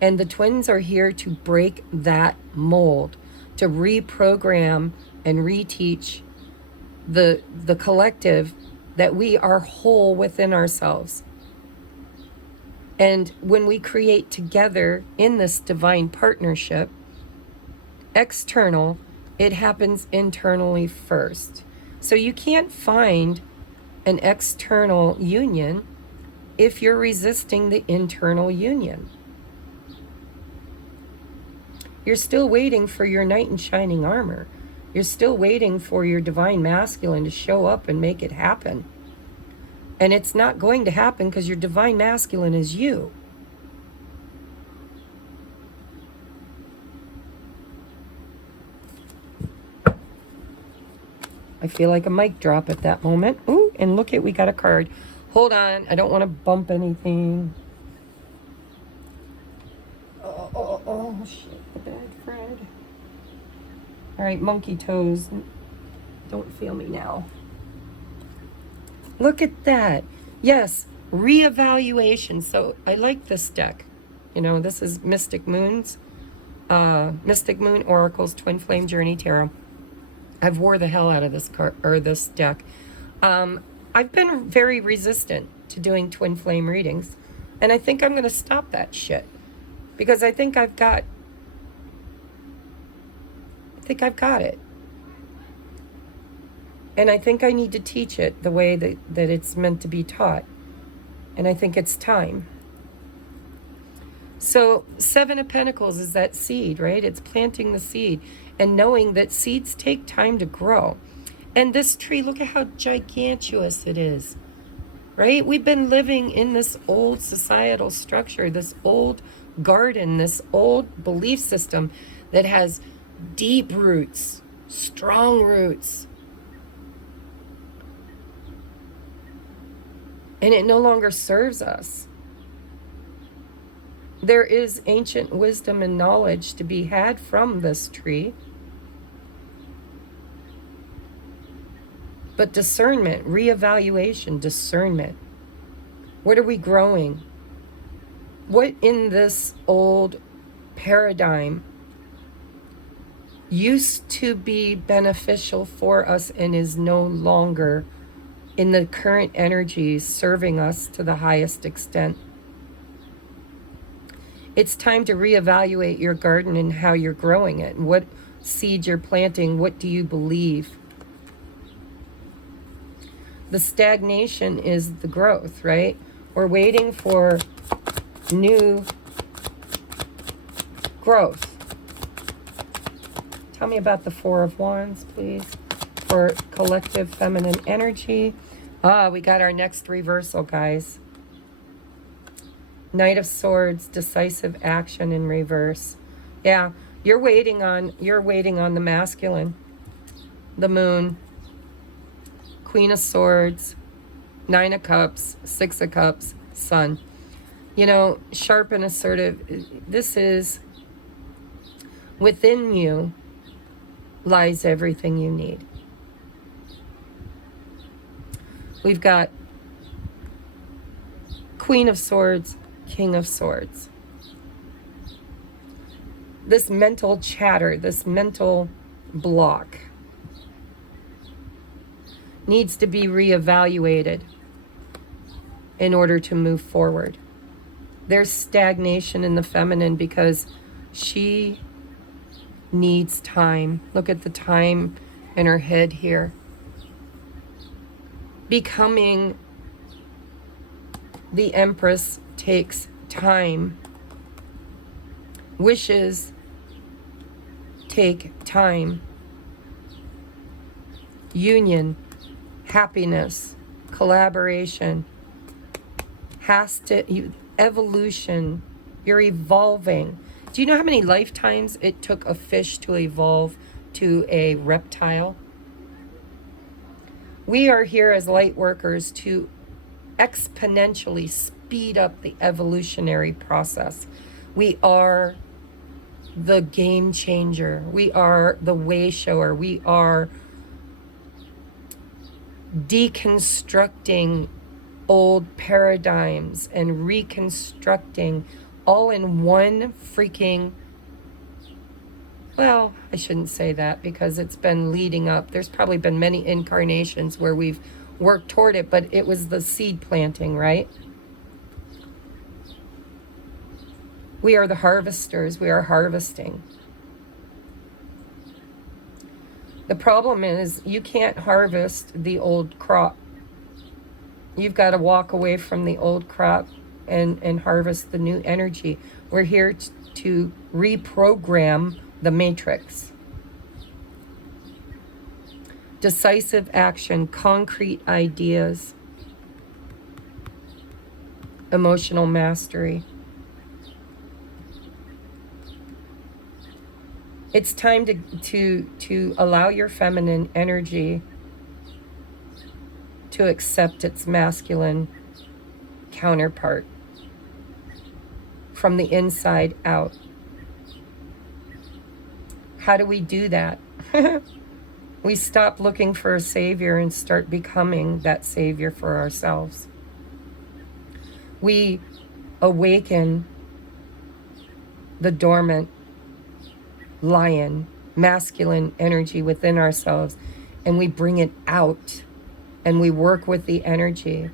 And the twins are here to break that mold, to reprogram and reteach the collective that we are whole within ourselves. And when we create together in this divine partnership, external, it happens internally first. So you can't find an external union if you're resisting the internal union. You're still waiting for your knight in shining armor. You're still waiting for your divine masculine to show up and make it happen. And it's not going to happen because your divine masculine is you. feel like a mic drop at that moment. Ooh, and look we got a card. Hold on, I don't want to bump anything. Oh, shit, the bad Fred. All right, monkey toes. Don't feel me now. Look at that. Yes, reevaluation. So I like this deck. You know, this is Mystic Moon's, Mystic Moon Oracle's Twin Flame Journey Tarot. I've wore the hell out of this card, or this deck. I've been very resistant to doing twin flame readings, and I think I'm going to stop that shit because I think I've got it. And I think I need to teach it the way that it's meant to be taught. And I think it's time. So 7 of Pentacles is that seed, right? It's planting the seed and knowing that seeds take time to grow. And this tree, look at how gigantuous it is, right? We've been living in this old societal structure, this old garden, this old belief system that has deep roots, strong roots. And it no longer serves us. There is ancient wisdom and knowledge to be had from this tree. But discernment, reevaluation, discernment. What are we growing? What in this old paradigm used to be beneficial for us and is no longer in the current energies serving us to the highest extent? It's time to reevaluate your garden and how you're growing it, and what seeds you're planting. What do you believe? The stagnation is the growth, right? We're waiting for new growth. Tell me about the 4 of Wands, please, for collective feminine energy. We got our next reversal, guys. Knight of Swords, decisive action in reverse. Yeah, you're waiting on the masculine, the moon, Queen of Swords, 9 of Cups, 6 of Cups, Sun. You know, sharp and assertive. This is, within you lies everything you need. We've got Queen of Swords, King of Swords. This mental chatter, this mental block needs to be reevaluated in order to move forward. There's stagnation in the feminine because she needs time. Look at the time in her head here. Becoming the Empress takes time. Wishes take time. Union, happiness, collaboration has to, evolution, you're evolving. Do you know how many lifetimes it took a fish to evolve to a reptile? We are here as light workers to exponentially speed up the evolutionary process. We are the game changer. We are the way shower. We are deconstructing old paradigms and reconstructing all in one freaking, well, I shouldn't say that because it's been leading up. There's probably been many incarnations where we've worked toward it, but it was the seed planting, right? We are the harvesters. We are harvesting. The problem is you can't harvest the old crop. You've got to walk away from the old crop and harvest the new energy. We're here to reprogram the matrix. Decisive action, concrete ideas, emotional mastery. It's time to allow your feminine energy to accept its masculine counterpart from the inside out. How do we do that? We stop looking for a savior and start becoming that savior for ourselves. We awaken the dormant lion, masculine energy within ourselves, and we bring it out, and we work with the energy,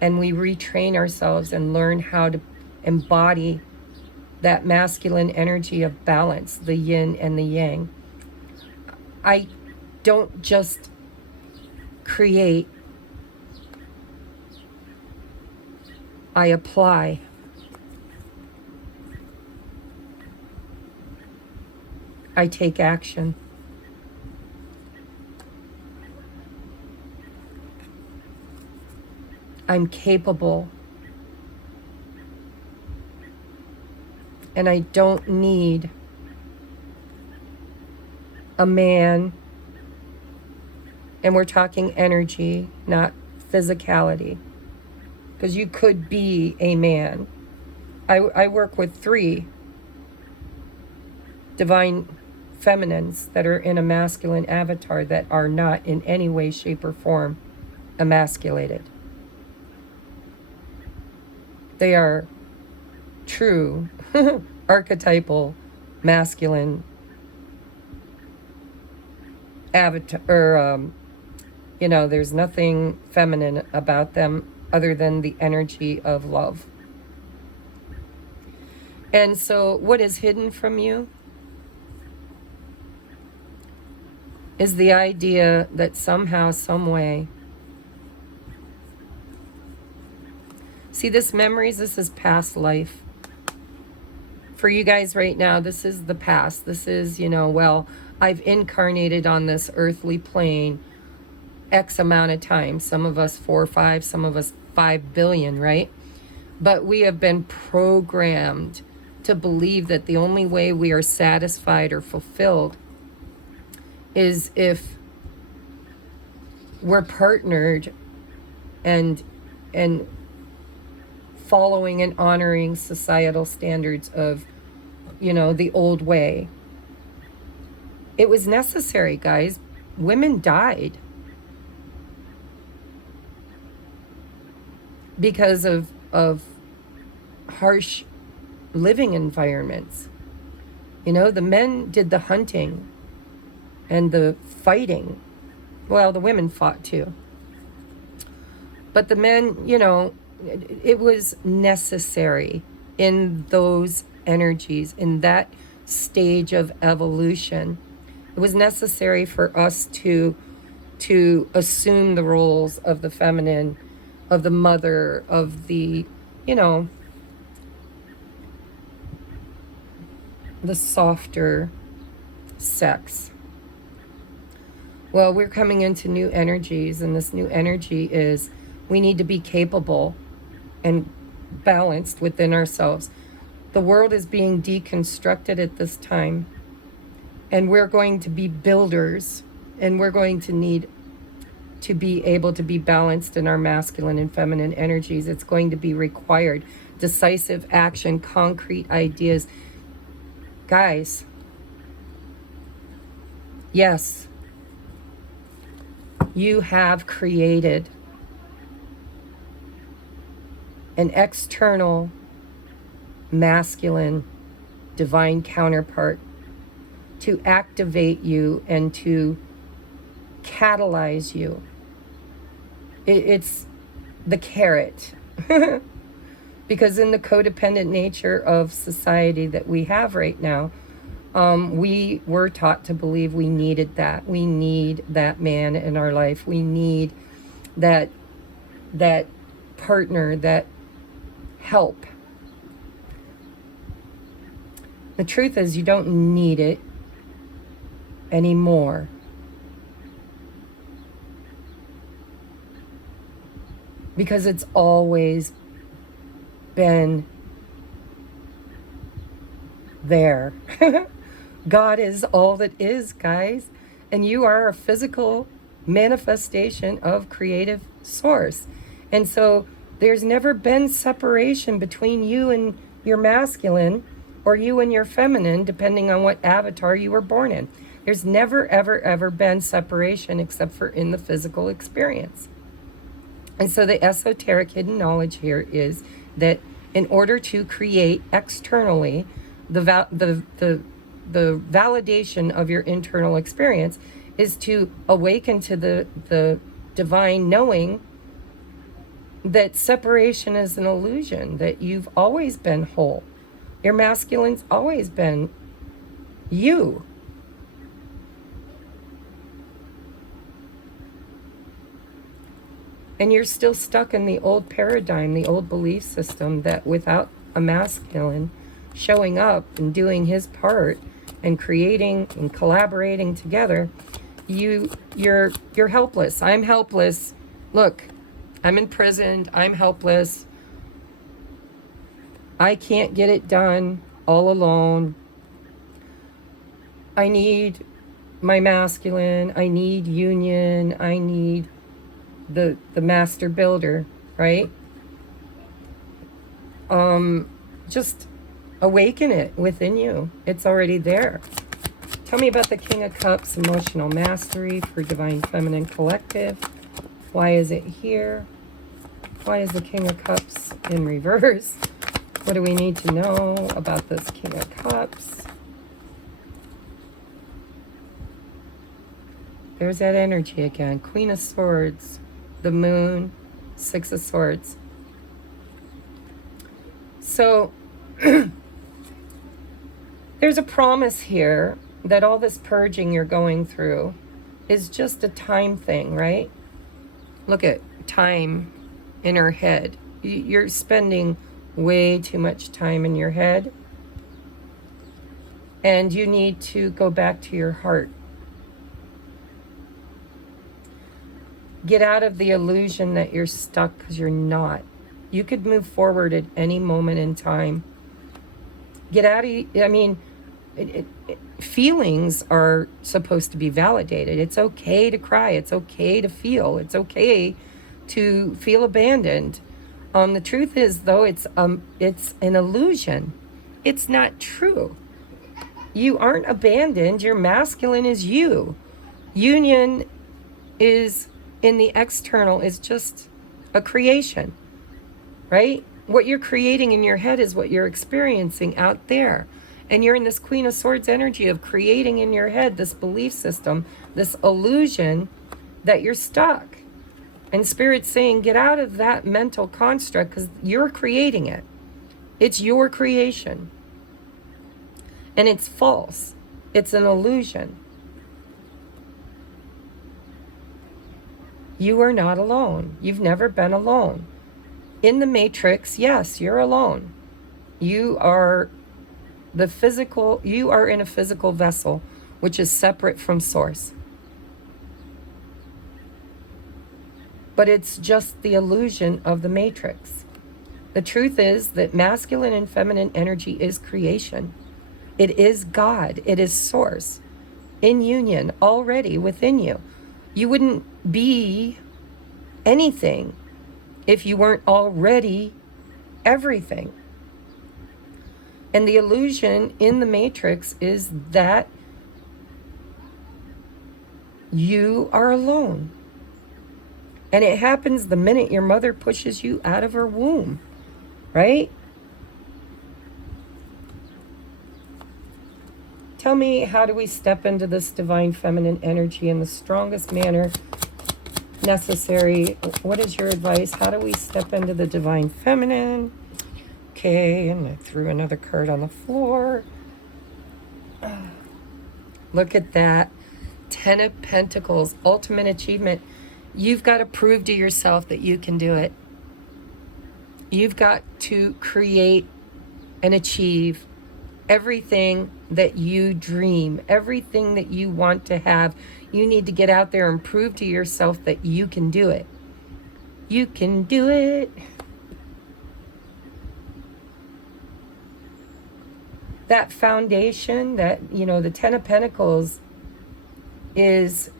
and we retrain ourselves and learn how to embody that masculine energy of balance, the yin and the yang. I don't just create, I apply. I take action. I'm capable. And I don't need a man, and we're talking energy, not physicality, because you could be a man. I work with 3 divine feminines that are in a masculine avatar that are not in any way, shape, or form emasculated. They are true archetypal masculine avatar, or there's nothing feminine about them other than the energy of love. And so what is hidden from you is the idea that somehow, some way, see, this memories, this is past life. For you guys right now, this is the past. This is, well, I've incarnated on this earthly plane X amount of times. Some of us 4 or 5, some of us 5 billion, right? But we have been programmed to believe that the only way we are satisfied or fulfilled is if we're partnered and following and honoring societal standards of, the old way. It was necessary, guys. Women died because of harsh living environments. The men did the hunting and the fighting. Well, the women fought too. But the men, it was necessary in those energies, in that stage of evolution. It was necessary for us to assume the roles of the feminine, of the mother, of the, the softer sex. Well, we're coming into new energies, and this new energy is we need to be capable and balanced within ourselves. The world is being deconstructed at this time, and we're going to be builders, and we're going to need to be able to be balanced in our masculine and feminine energies. It's going to be required. Decisive action, concrete ideas. Guys, yes, you have created an external masculine divine counterpart to activate you and to catalyze you. It's the carrot. Because in the codependent nature of society that we have right now, we were taught to believe we needed that. We need that man in our life. We need that partner, that help. The truth is, you don't need it anymore. Because it's always been there. God is all that is, guys. And you are a physical manifestation of creative source. And so there's never been separation between you and your masculine or you and your feminine, depending on what avatar you were born in. There's never, ever, ever been separation except for in the physical experience. And so the esoteric hidden knowledge here is that in order to create externally the validation of your internal experience is to awaken to the divine knowing that separation is an illusion, that you've always been whole. Your masculine's always been you. And you're still stuck in the old paradigm, the old belief system that without a masculine showing up and doing his part and creating and collaborating together, you're helpless. I'm helpless. Look, I'm imprisoned. I'm helpless. I can't get it done all alone. I need my masculine. I need union. I need the master builder, right? Just awaken it within you. It's already there. Tell me about the King of Cups, emotional mastery for Divine Feminine Collective. Why is it here? Why is the King of Cups in reverse? What do we need to know about this King of Cups? There's that energy again. Queen of Swords, the Moon, Six of Swords. So there's a promise here that all this purging you're going through is just a time thing, right? Look at time in her head. You're spending way too much time in your head, and you need to go back to your heart. Get out of the illusion that you're stuck, because you're not. You could move forward at any moment in time. Get out of, feelings are supposed to be validated. It's okay to cry. It's okay to feel. It's okay to feel abandoned. The truth is, though, it's an illusion. It's not true. You aren't abandoned. Your masculine is you. Union is in the external is just a creation, right? What you're creating in your head is what you're experiencing out there. And you're in this Queen of Swords energy of creating in your head this belief system, this illusion that you're stuck. And Spirit's saying, get out of that mental construct, because you're creating it. It's your creation. And it's false. It's an illusion. You are not alone. You've never been alone. In the matrix, yes, you're alone. You are in a physical vessel, which is separate from source. But it's just the illusion of the matrix. The truth is that masculine and feminine energy is creation. It is God. It is source in union already within you. You wouldn't be anything if you weren't already everything. And the illusion in the matrix is that you are alone. And it happens the minute your mother pushes you out of her womb, right? Tell me, how do we step into this divine feminine energy in the strongest manner necessary? What is your advice? How do we step into the divine feminine? Okay, and I threw another card on the floor. Look at that. 10 of Pentacles, ultimate achievement. You've got to prove to yourself that you can do it. You've got to create and achieve everything that you dream, everything that you want to have. You need to get out there and prove to yourself that you can do it. You can do it. That foundation, that, the 10 of Pentacles is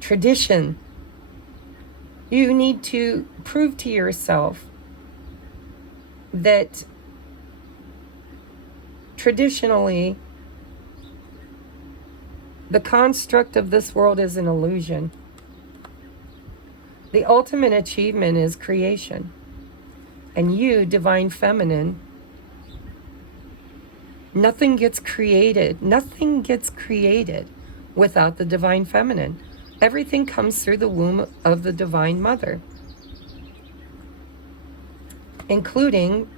tradition. You need to prove to yourself that traditionally the construct of this world is an illusion. The ultimate achievement is creation. And you, divine feminine, nothing gets created. Nothing gets created without the divine feminine. Everything comes through the womb of the divine mother, including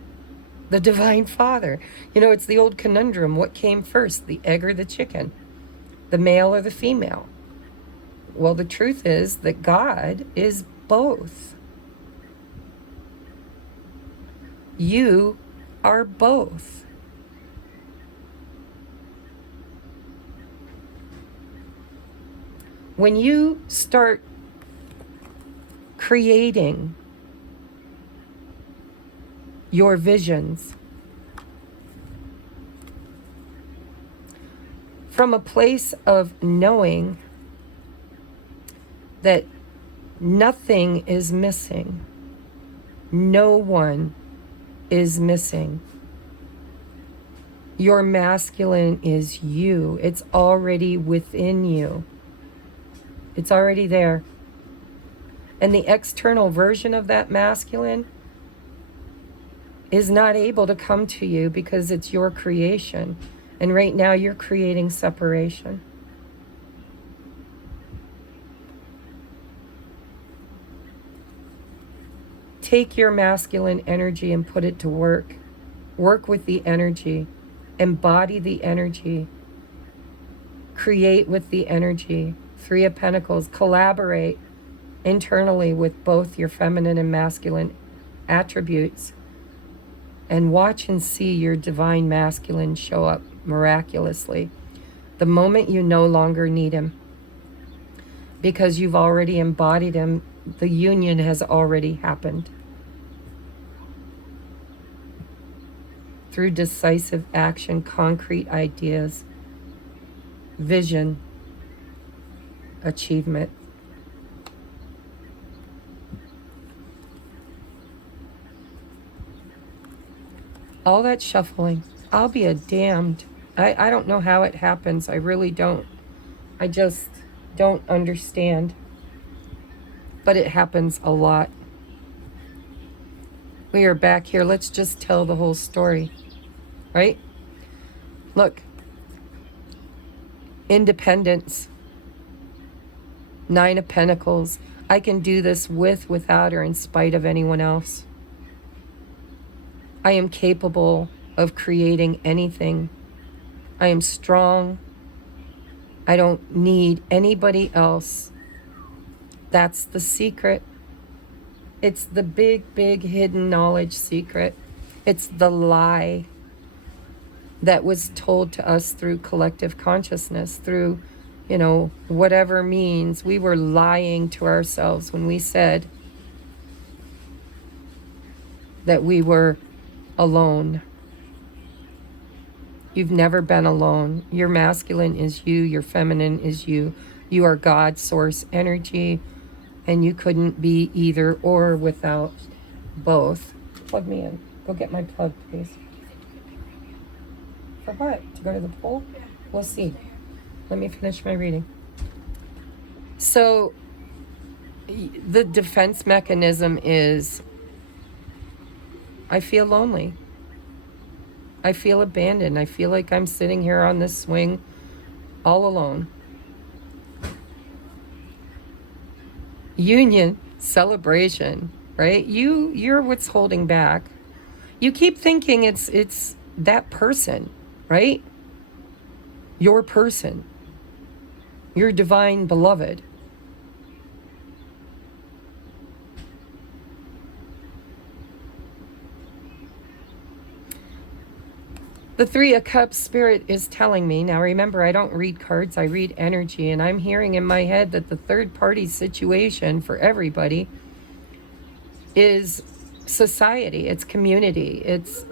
the divine father. You know, it's the old conundrum. What came first, the egg or the chicken? The male or the female? Well, the truth is that God is both. You are both. When you start creating your visions from a place of knowing that nothing is missing, no one is missing. Your masculine is you. It's already within you. It's already there. And the external version of that masculine is not able to come to you because it's your creation. And right now you're creating separation. Take your masculine energy and put it to work. Work with the energy. Embody the energy. Create with the energy. Three of Pentacles. Collaborate internally with both your feminine and masculine attributes. And watch and see your divine masculine show up miraculously the moment you no longer need him. Because you've already embodied him. The union has already happened. Through decisive action, concrete ideas, vision, achievement. All that shuffling, I'll be a damned. I don't know how it happens. I really don't. I just don't understand. But it happens a lot. We are back here. Let's just tell the whole story. Right? Look. Independence. Nine of Pentacles. I can do this with, without, or in spite of anyone else. I am capable of creating anything. I am strong. I don't need anybody else. That's the secret. It's the big, big hidden knowledge secret. It's the lie that was told to us through collective consciousness, through, you know, whatever means. We were lying to ourselves when we said that we were alone. You've never been alone. Your masculine is you. Your feminine is you. You are God's source energy. And you couldn't be either or without both. Plug me in. Go get my plug, please. For what? To go to the pool? We'll see. Let me finish my reading. So, the defense mechanism is, I feel lonely. I feel abandoned. I feel like I'm sitting here on this swing all alone. Union, celebration, right? You're what's holding back. You keep thinking it's that person, right? Your person. Your divine beloved. The Three of Cups spirit is telling me, now remember, I don't read cards, I read energy, and I'm hearing in my head that the third party situation for everybody is society, it's community, it's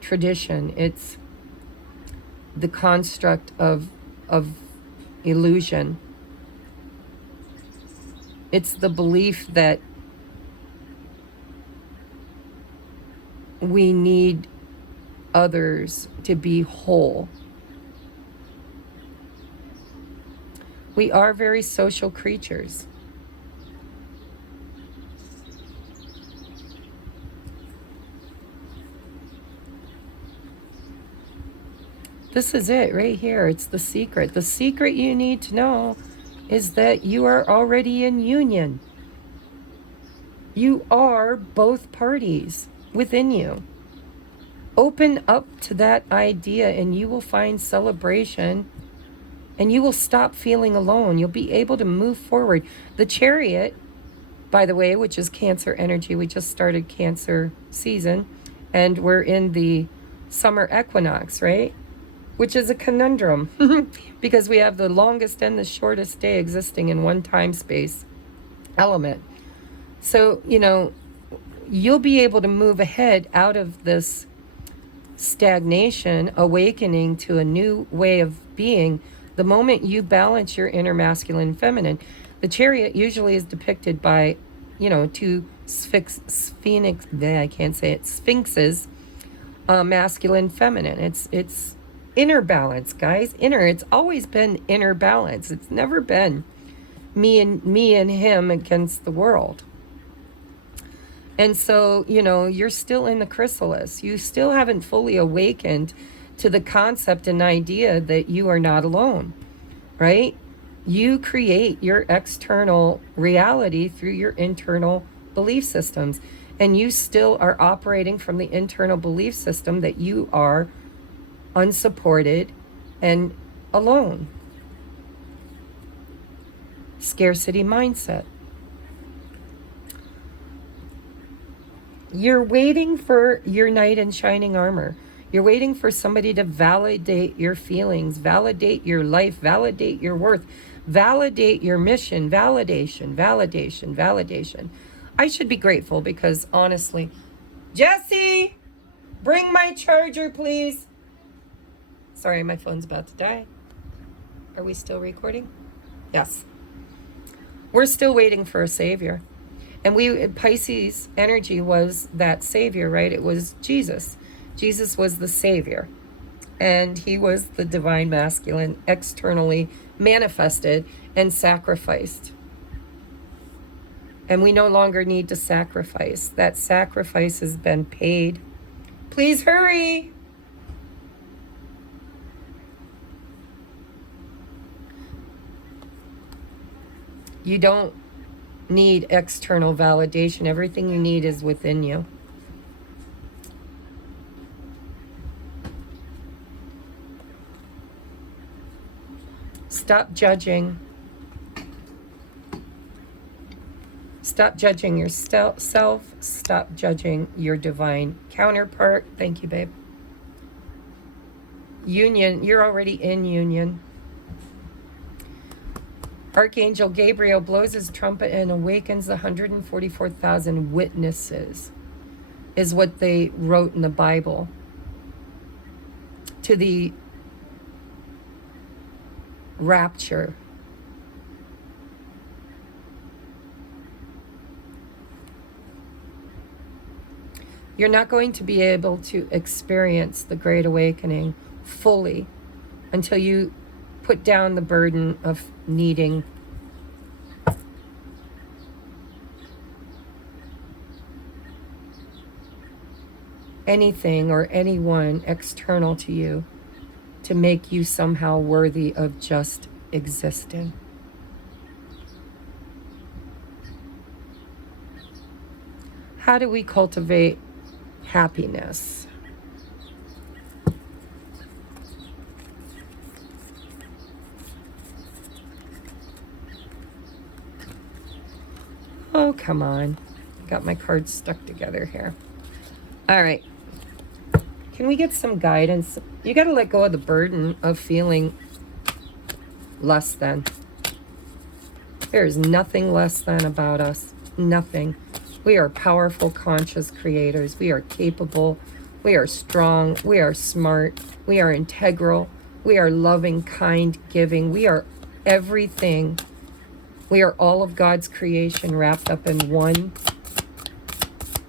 tradition, it's the construct of illusion. It's the belief that we need others to be whole. We are very social creatures. This is it right here. It's the secret. The secret you need to know is that you are already in union. You are both parties within you. Open up to that idea and you will find celebration, and you will stop feeling alone. You'll be able to move forward. The Chariot, by the way, which is Cancer energy, we just started Cancer season and we're in the summer equinox, right? Which is a conundrum because we have the longest and the shortest day existing in one time space element. So, you know, you'll be able to move ahead out of this stagnation, awakening to a new way of being the moment you balance your inner masculine and feminine. The Chariot usually is depicted by, you know, two sphinxes, masculine, feminine. It's inner balance, guys. Inner. It's always been inner balance. It's never been me and him against the world. And so, you know, you're still in the chrysalis. You still haven't fully awakened to the concept and idea that you are not alone, right? You create your external reality through your internal belief systems. And you still are operating from the internal belief system that you are unsupported and alone. Scarcity mindset. You're waiting for your knight in shining armor. You're waiting for somebody to validate your feelings, validate your life, validate your worth, validate your mission, validation. I should be grateful because honestly, Jesse, bring my charger, please. Sorry, my phone's about to die. Are we still recording? Yes. We're still waiting for a savior. And Pisces energy was that savior, right? It was Jesus. Jesus was the savior. And he was the divine masculine, externally manifested and sacrificed. And we no longer need to sacrifice. That sacrifice has been paid. Please hurry. You don't need external validation. Everything you need is within you. Stop judging. Stop judging yourself. Stop judging your divine counterpart. Thank you, babe. Union. You're already in union. Archangel Gabriel blows his trumpet and awakens the 144,000 witnesses, is what they wrote in the Bible, to the rapture. You're not going to be able to experience the Great Awakening fully until you put down the burden of needing anything or anyone external to you to make you somehow worthy of just existing. How do we cultivate happiness? Oh, come on. Got my cards stuck together here. All right. Can we get some guidance? You got to let go of the burden of feeling less than. There is nothing less than about us. Nothing. We are powerful, conscious creators. We are capable. We are strong. We are smart. We are integral. We are loving, kind, giving. We are everything We are all of God's creation wrapped up in one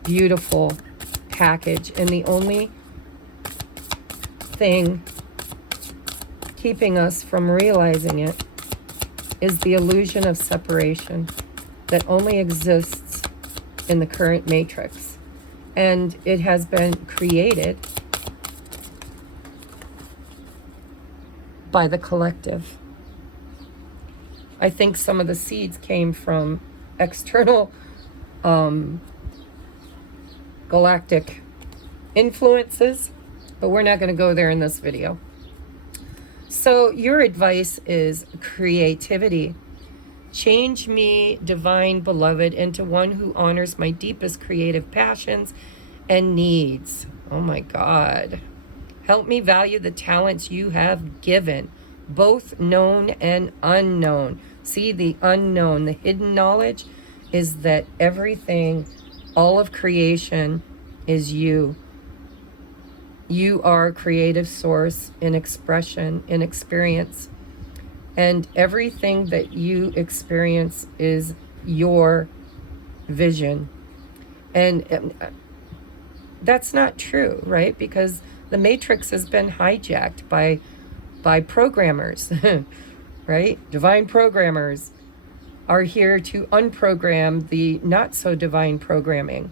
beautiful package. And the only thing keeping us from realizing it is the illusion of separation that only exists in the current matrix. And it has been created by the collective. I think some of the seeds came from external galactic influences, but we're not going to go there in this video. So your advice is creativity. Change me, divine beloved, into one who honors my deepest creative passions and needs. Oh my God. Help me value the talents you have given, both known and unknown. See, the unknown, the hidden knowledge is that everything, all of creation is you. You are a creative source in expression, in experience. And everything that you experience is your vision. And that's not true, right? Because the matrix has been hijacked by programmers, right? Divine programmers are here to unprogram the not so divine programming.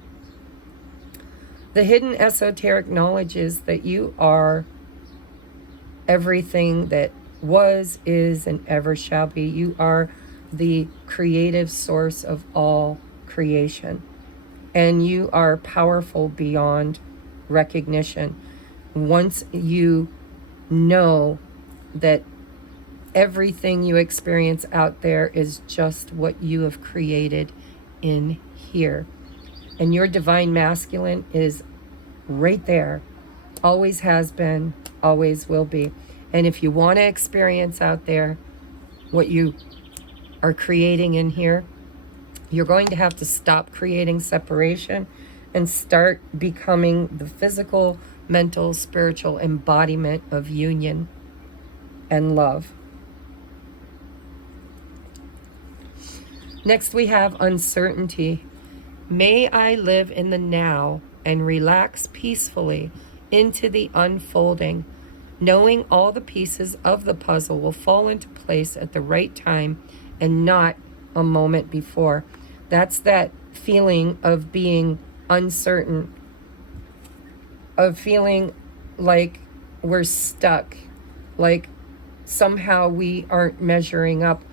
The hidden esoteric knowledge is that you are everything that was, is, and ever shall be. You are the creative source of all creation. And you are powerful beyond recognition. Once you know that everything you experience out there is just what you have created in here. And your divine masculine is right there. Always has been, always will be. And if you want to experience out there what you are creating in here, you're going to have to stop creating separation and start becoming the physical, mental, spiritual embodiment of union and love. Next, we have uncertainty. May I live in the now and relax peacefully into the unfolding, knowing all the pieces of the puzzle will fall into place at the right time and not a moment before. That's that feeling of being uncertain, of feeling like we're stuck, like somehow we aren't measuring up.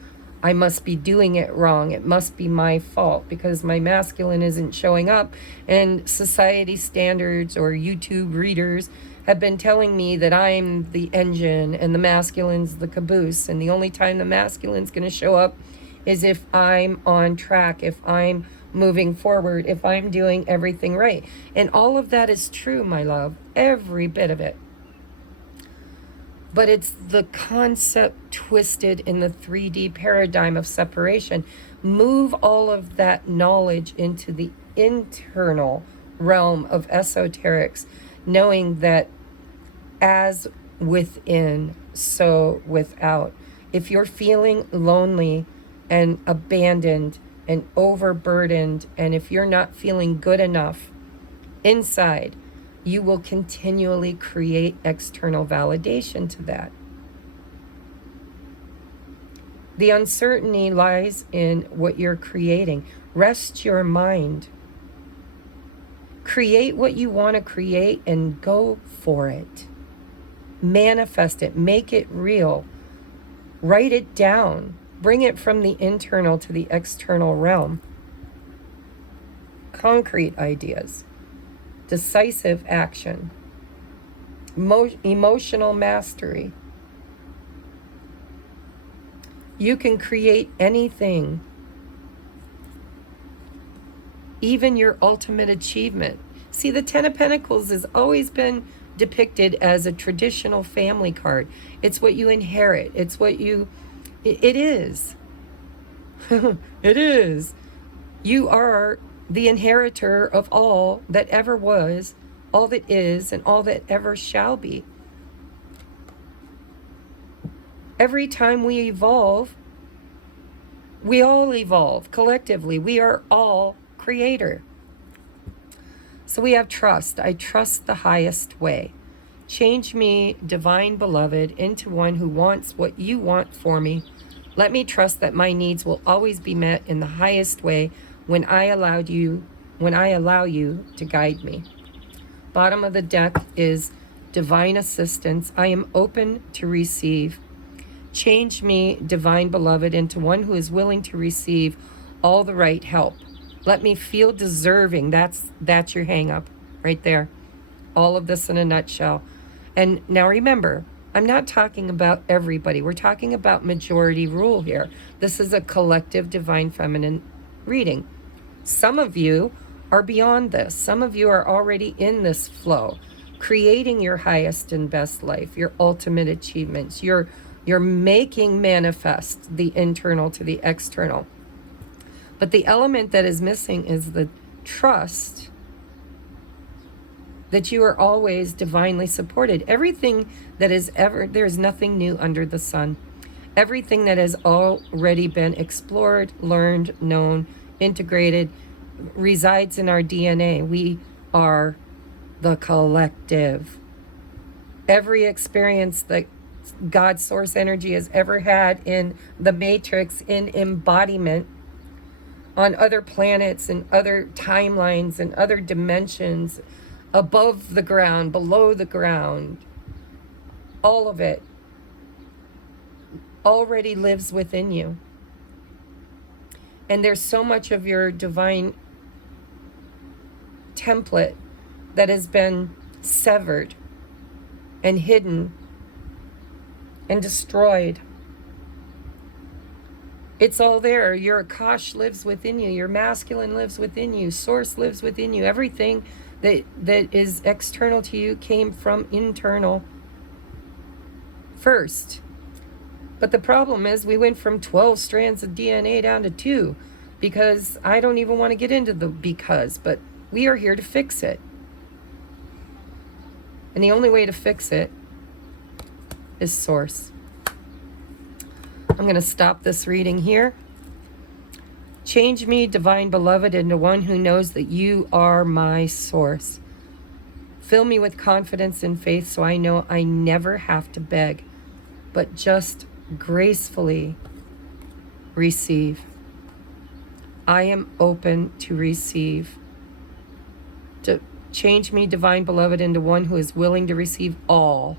I must be doing it wrong. It must be my fault because my masculine isn't showing up. And society standards or YouTube readers have been telling me that I'm the engine and the masculine's the caboose. And the only time the masculine's going to show up is if I'm on track, if I'm moving forward, if I'm doing everything right. And all of that is true, my love, every bit of it. But it's the concept twisted in the 3D paradigm of separation. Move all of that knowledge into the internal realm of esoterics, knowing that as within, so without. If you're feeling lonely and abandoned and overburdened, and if you're not feeling good enough inside, you will continually create external validation to that. The uncertainty lies in what you're creating. Rest your mind. Create what you want to create and go for it. Manifest it. Make it real. Write it down. Bring it from the internal to the external realm. Concrete ideas. Decisive action, emotional mastery. You can create anything, even your ultimate achievement. See, the Ten of Pentacles has always been depicted as a traditional family card. It's what you inherit. It's what you, it is. It is. You are the inheritor of all that ever was, all that is, and all that ever shall be. Every time we evolve, We all evolve collectively. We are all creator. So we have trust. I trust the highest way. Change me, divine beloved, into one who wants what you want for me. Let me trust that my needs will always be met in the highest way when I allow you to guide me. Bottom of the deck is divine assistance. I am open to receive. Change me, divine beloved, into one who is willing to receive all the right help. Let me feel deserving. That's your hang up right there. All of this in a nutshell. And now remember, I'm not talking about everybody. We're talking about majority rule here. This is a collective divine feminine reading. Some of you are beyond this. Some of you are already in this flow, creating your highest and best life, your ultimate achievements. You're making manifest the internal to the external. But the element that is missing is the trust that you are always divinely supported. Everything that is there is nothing new under the sun. Everything that has already been explored, learned, known, integrated, resides in our DNA. We are the collective. Every experience that God's source energy has ever had in the matrix, in embodiment, on other planets and other timelines and other dimensions, above the ground, below the ground, all of it already lives within you. And there's so much of your divine template that has been severed and hidden and destroyed. It's all there. Your Akash lives within you. Your masculine lives within you. Source lives within you. Everything that is external to you came from internal first. But the problem is we went from 12 strands of DNA down to 2, because I don't even want to get into the because, but we are here to fix it. And the only way to fix it is source. I'm going to stop this reading here. Change me, divine beloved, into one who knows that you are my source. Fill me with confidence and faith so I know I never have to beg, but just gracefully receive. I am open to receive. To change me, divine beloved, into one who is willing to receive all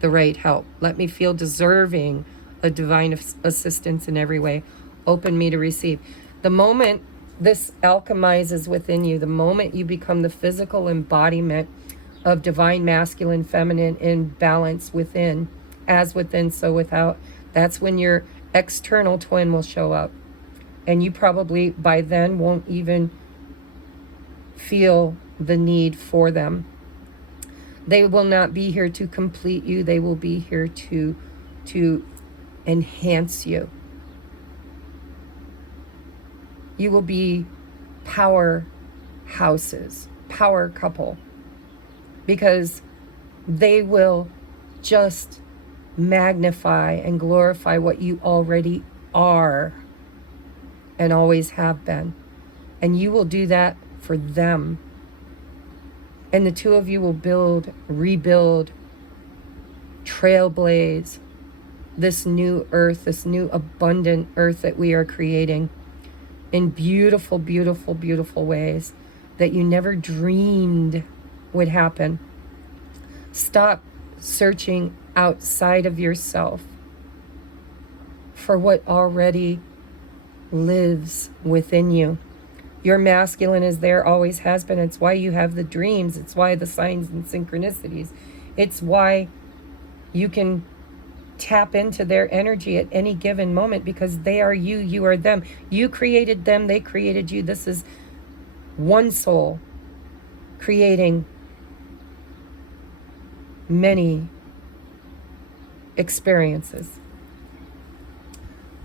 the right help. Let me feel deserving of divine assistance in every way. Open me to receive. The moment this alchemizes within you, the moment you become the physical embodiment of divine masculine, feminine in balance within, as within, so without, that's when your external twin will show up. And you probably by then won't even feel the need for them. They will not be here to complete you. They will be here to enhance you. You will be power houses, power couple, because they will just magnify and glorify what you already are and always have been. And you will do that for them. And the two of you will build, rebuild, trailblaze this new earth, this new abundant earth that we are creating in beautiful, beautiful, beautiful ways that you never dreamed would happen. Stop searching outside of yourself for what already lives within you. Your masculine is there, always has been. It's why you have the dreams. It's why the signs and synchronicities. It's why you can tap into their energy at any given moment, because they are you, you are them. You created them, they created you. This is one soul creating many experiences.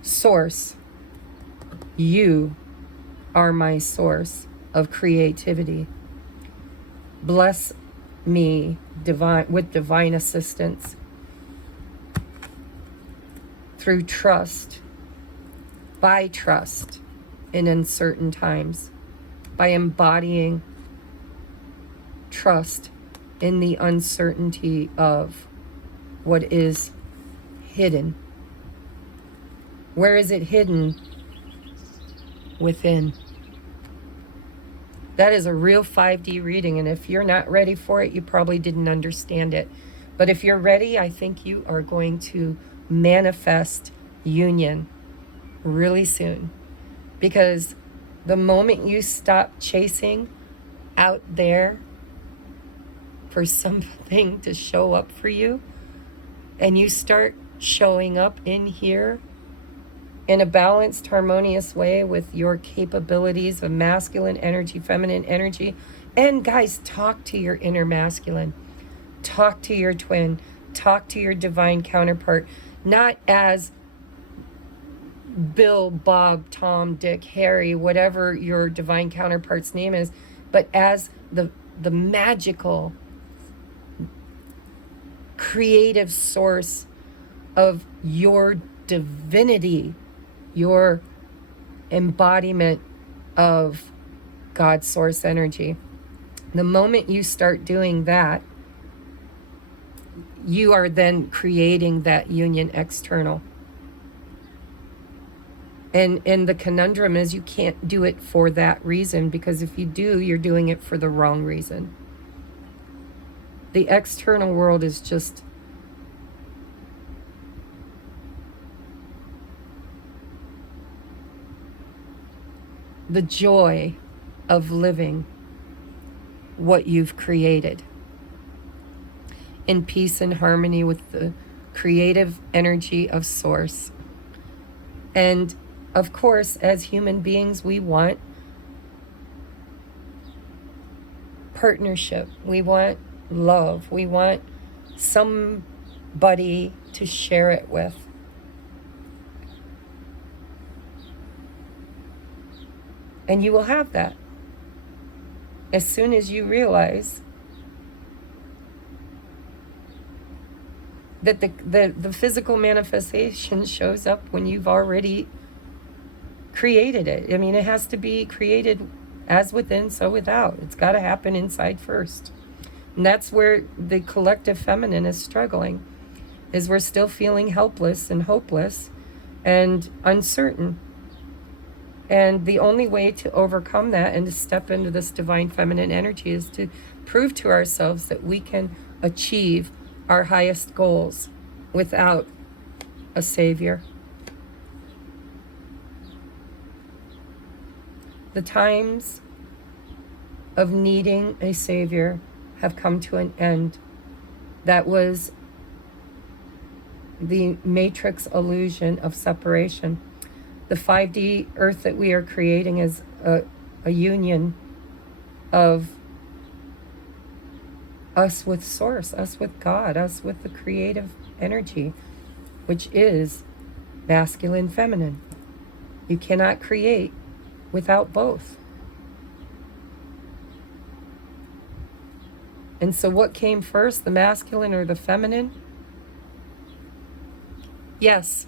Source, you are my source of creativity. Bless me with divine assistance through trust by trust in uncertain times, by embodying trust in the uncertainty of what is hidden. Where is it hidden? Within. That is a real 5D reading, and if you're not ready for it, you probably didn't understand it. But if you're ready, I think you are going to manifest union really soon. Because the moment you stop chasing out there for something to show up for you, and you start showing up in here in a balanced, harmonious way with your capabilities of masculine energy, feminine energy. And guys, talk to your inner masculine. Talk to your twin. Talk to your divine counterpart. Not as Bill, Bob, Tom, Dick, Harry, whatever your divine counterpart's name is, but as the magical, creative source of your divinity, your embodiment of God's source energy. The moment you start doing that, you are then creating that union external. And the conundrum is you can't do it for that reason, because if you do, you're doing it for the wrong reason. The external world is just the joy of living what you've created in peace and harmony with the creative energy of Source. And of course, as human beings, we want partnership. We want love. We want somebody to share it with. And you will have that as soon as you realize that the physical manifestation shows up when you've already created it. I mean, it has to be created as within, so without. It's got to happen inside first. And that's where the collective feminine is struggling, is we're still feeling helpless and hopeless and uncertain. And the only way to overcome that and to step into this divine feminine energy is to prove to ourselves that we can achieve our highest goals without a savior. The times of needing a savior have come to an end. That was the matrix illusion of separation. The 5D earth that we are creating is a union of us with Source, us with God, us with the creative energy, which is masculine, feminine. You cannot create without both. And so what came first, the masculine or the feminine? Yes.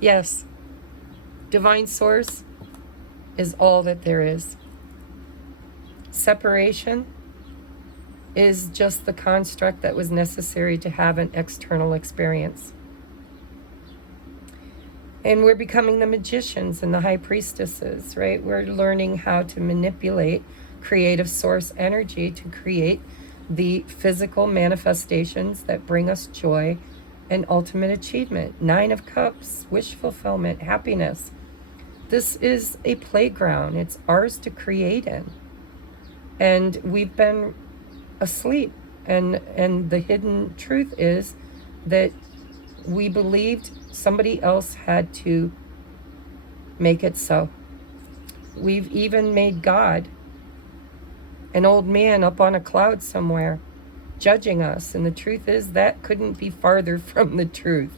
Yes. Divine Source is all that there is. Separation is just the construct that was necessary to have an external experience. And we're becoming the magicians and the high priestesses, right? We're learning how to manipulate creative source energy to create the physical manifestations that bring us joy and ultimate achievement. 9 of Cups, wish fulfillment, happiness. This is a playground. It's ours to create in. And we've been asleep. And the hidden truth is that we believed somebody else had to make it so. We've even made God an old man up on a cloud somewhere, judging us. And the truth is that couldn't be farther from the truth.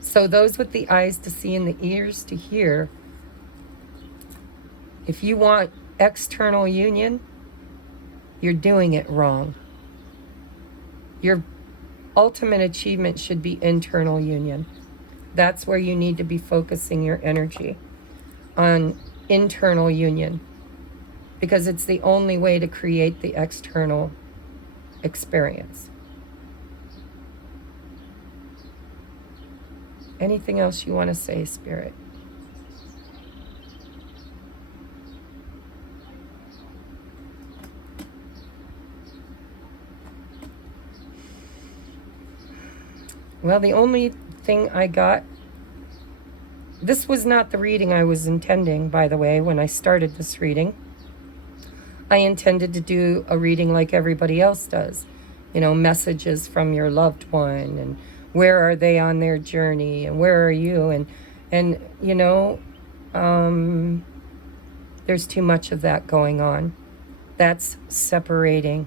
So those with the eyes to see and the ears to hear, if you want external union, you're doing it wrong. You're ultimate achievement should be internal union. That's where you need to be focusing your energy, on internal union, because it's the only way to create the external experience. Anything else you want to say, Spirit? Well, the only thing I got, this was not the reading I was intending, by the way, when I started this reading. I intended to do a reading like everybody else does. You know, messages from your loved one, and where are they on their journey, and where are you? And you know, there's too much of that going on. That's separating.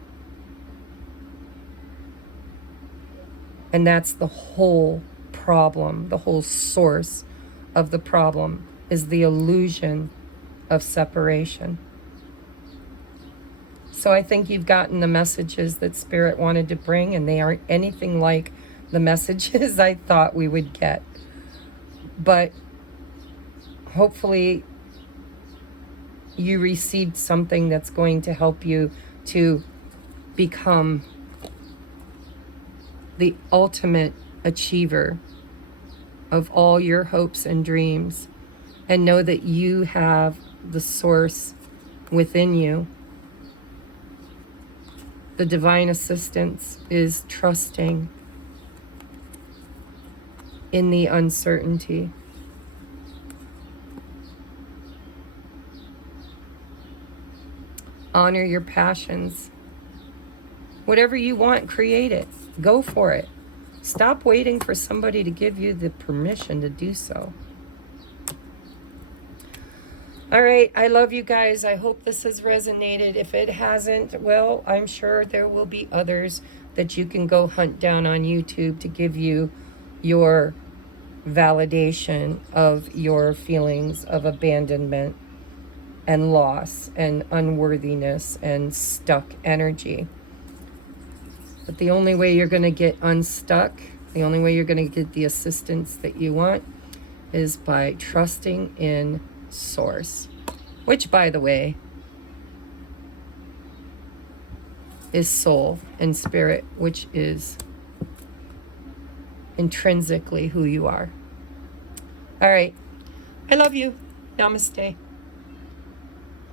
And that's the whole problem, the whole source of the problem, is the illusion of separation. So I think you've gotten the messages that Spirit wanted to bring, and they aren't anything like the messages I thought we would get. But hopefully you received something that's going to help you to become the ultimate achiever of all your hopes and dreams, and know that you have the source within you. The divine assistance is trusting in the uncertainty. Honor your passions. Whatever you want, create it. Go for it. Stop waiting for somebody to give you the permission to do so. All right, I love you guys. I hope this has resonated. If it hasn't, well, I'm sure there will be others that you can go hunt down on YouTube to give you your validation of your feelings of abandonment and loss and unworthiness and stuck energy. But the only way you're going to get unstuck, the only way you're going to get the assistance that you want, is by trusting in Source, which, by the way, is soul, and spirit, which is intrinsically who you are. All right. I love you. Namaste.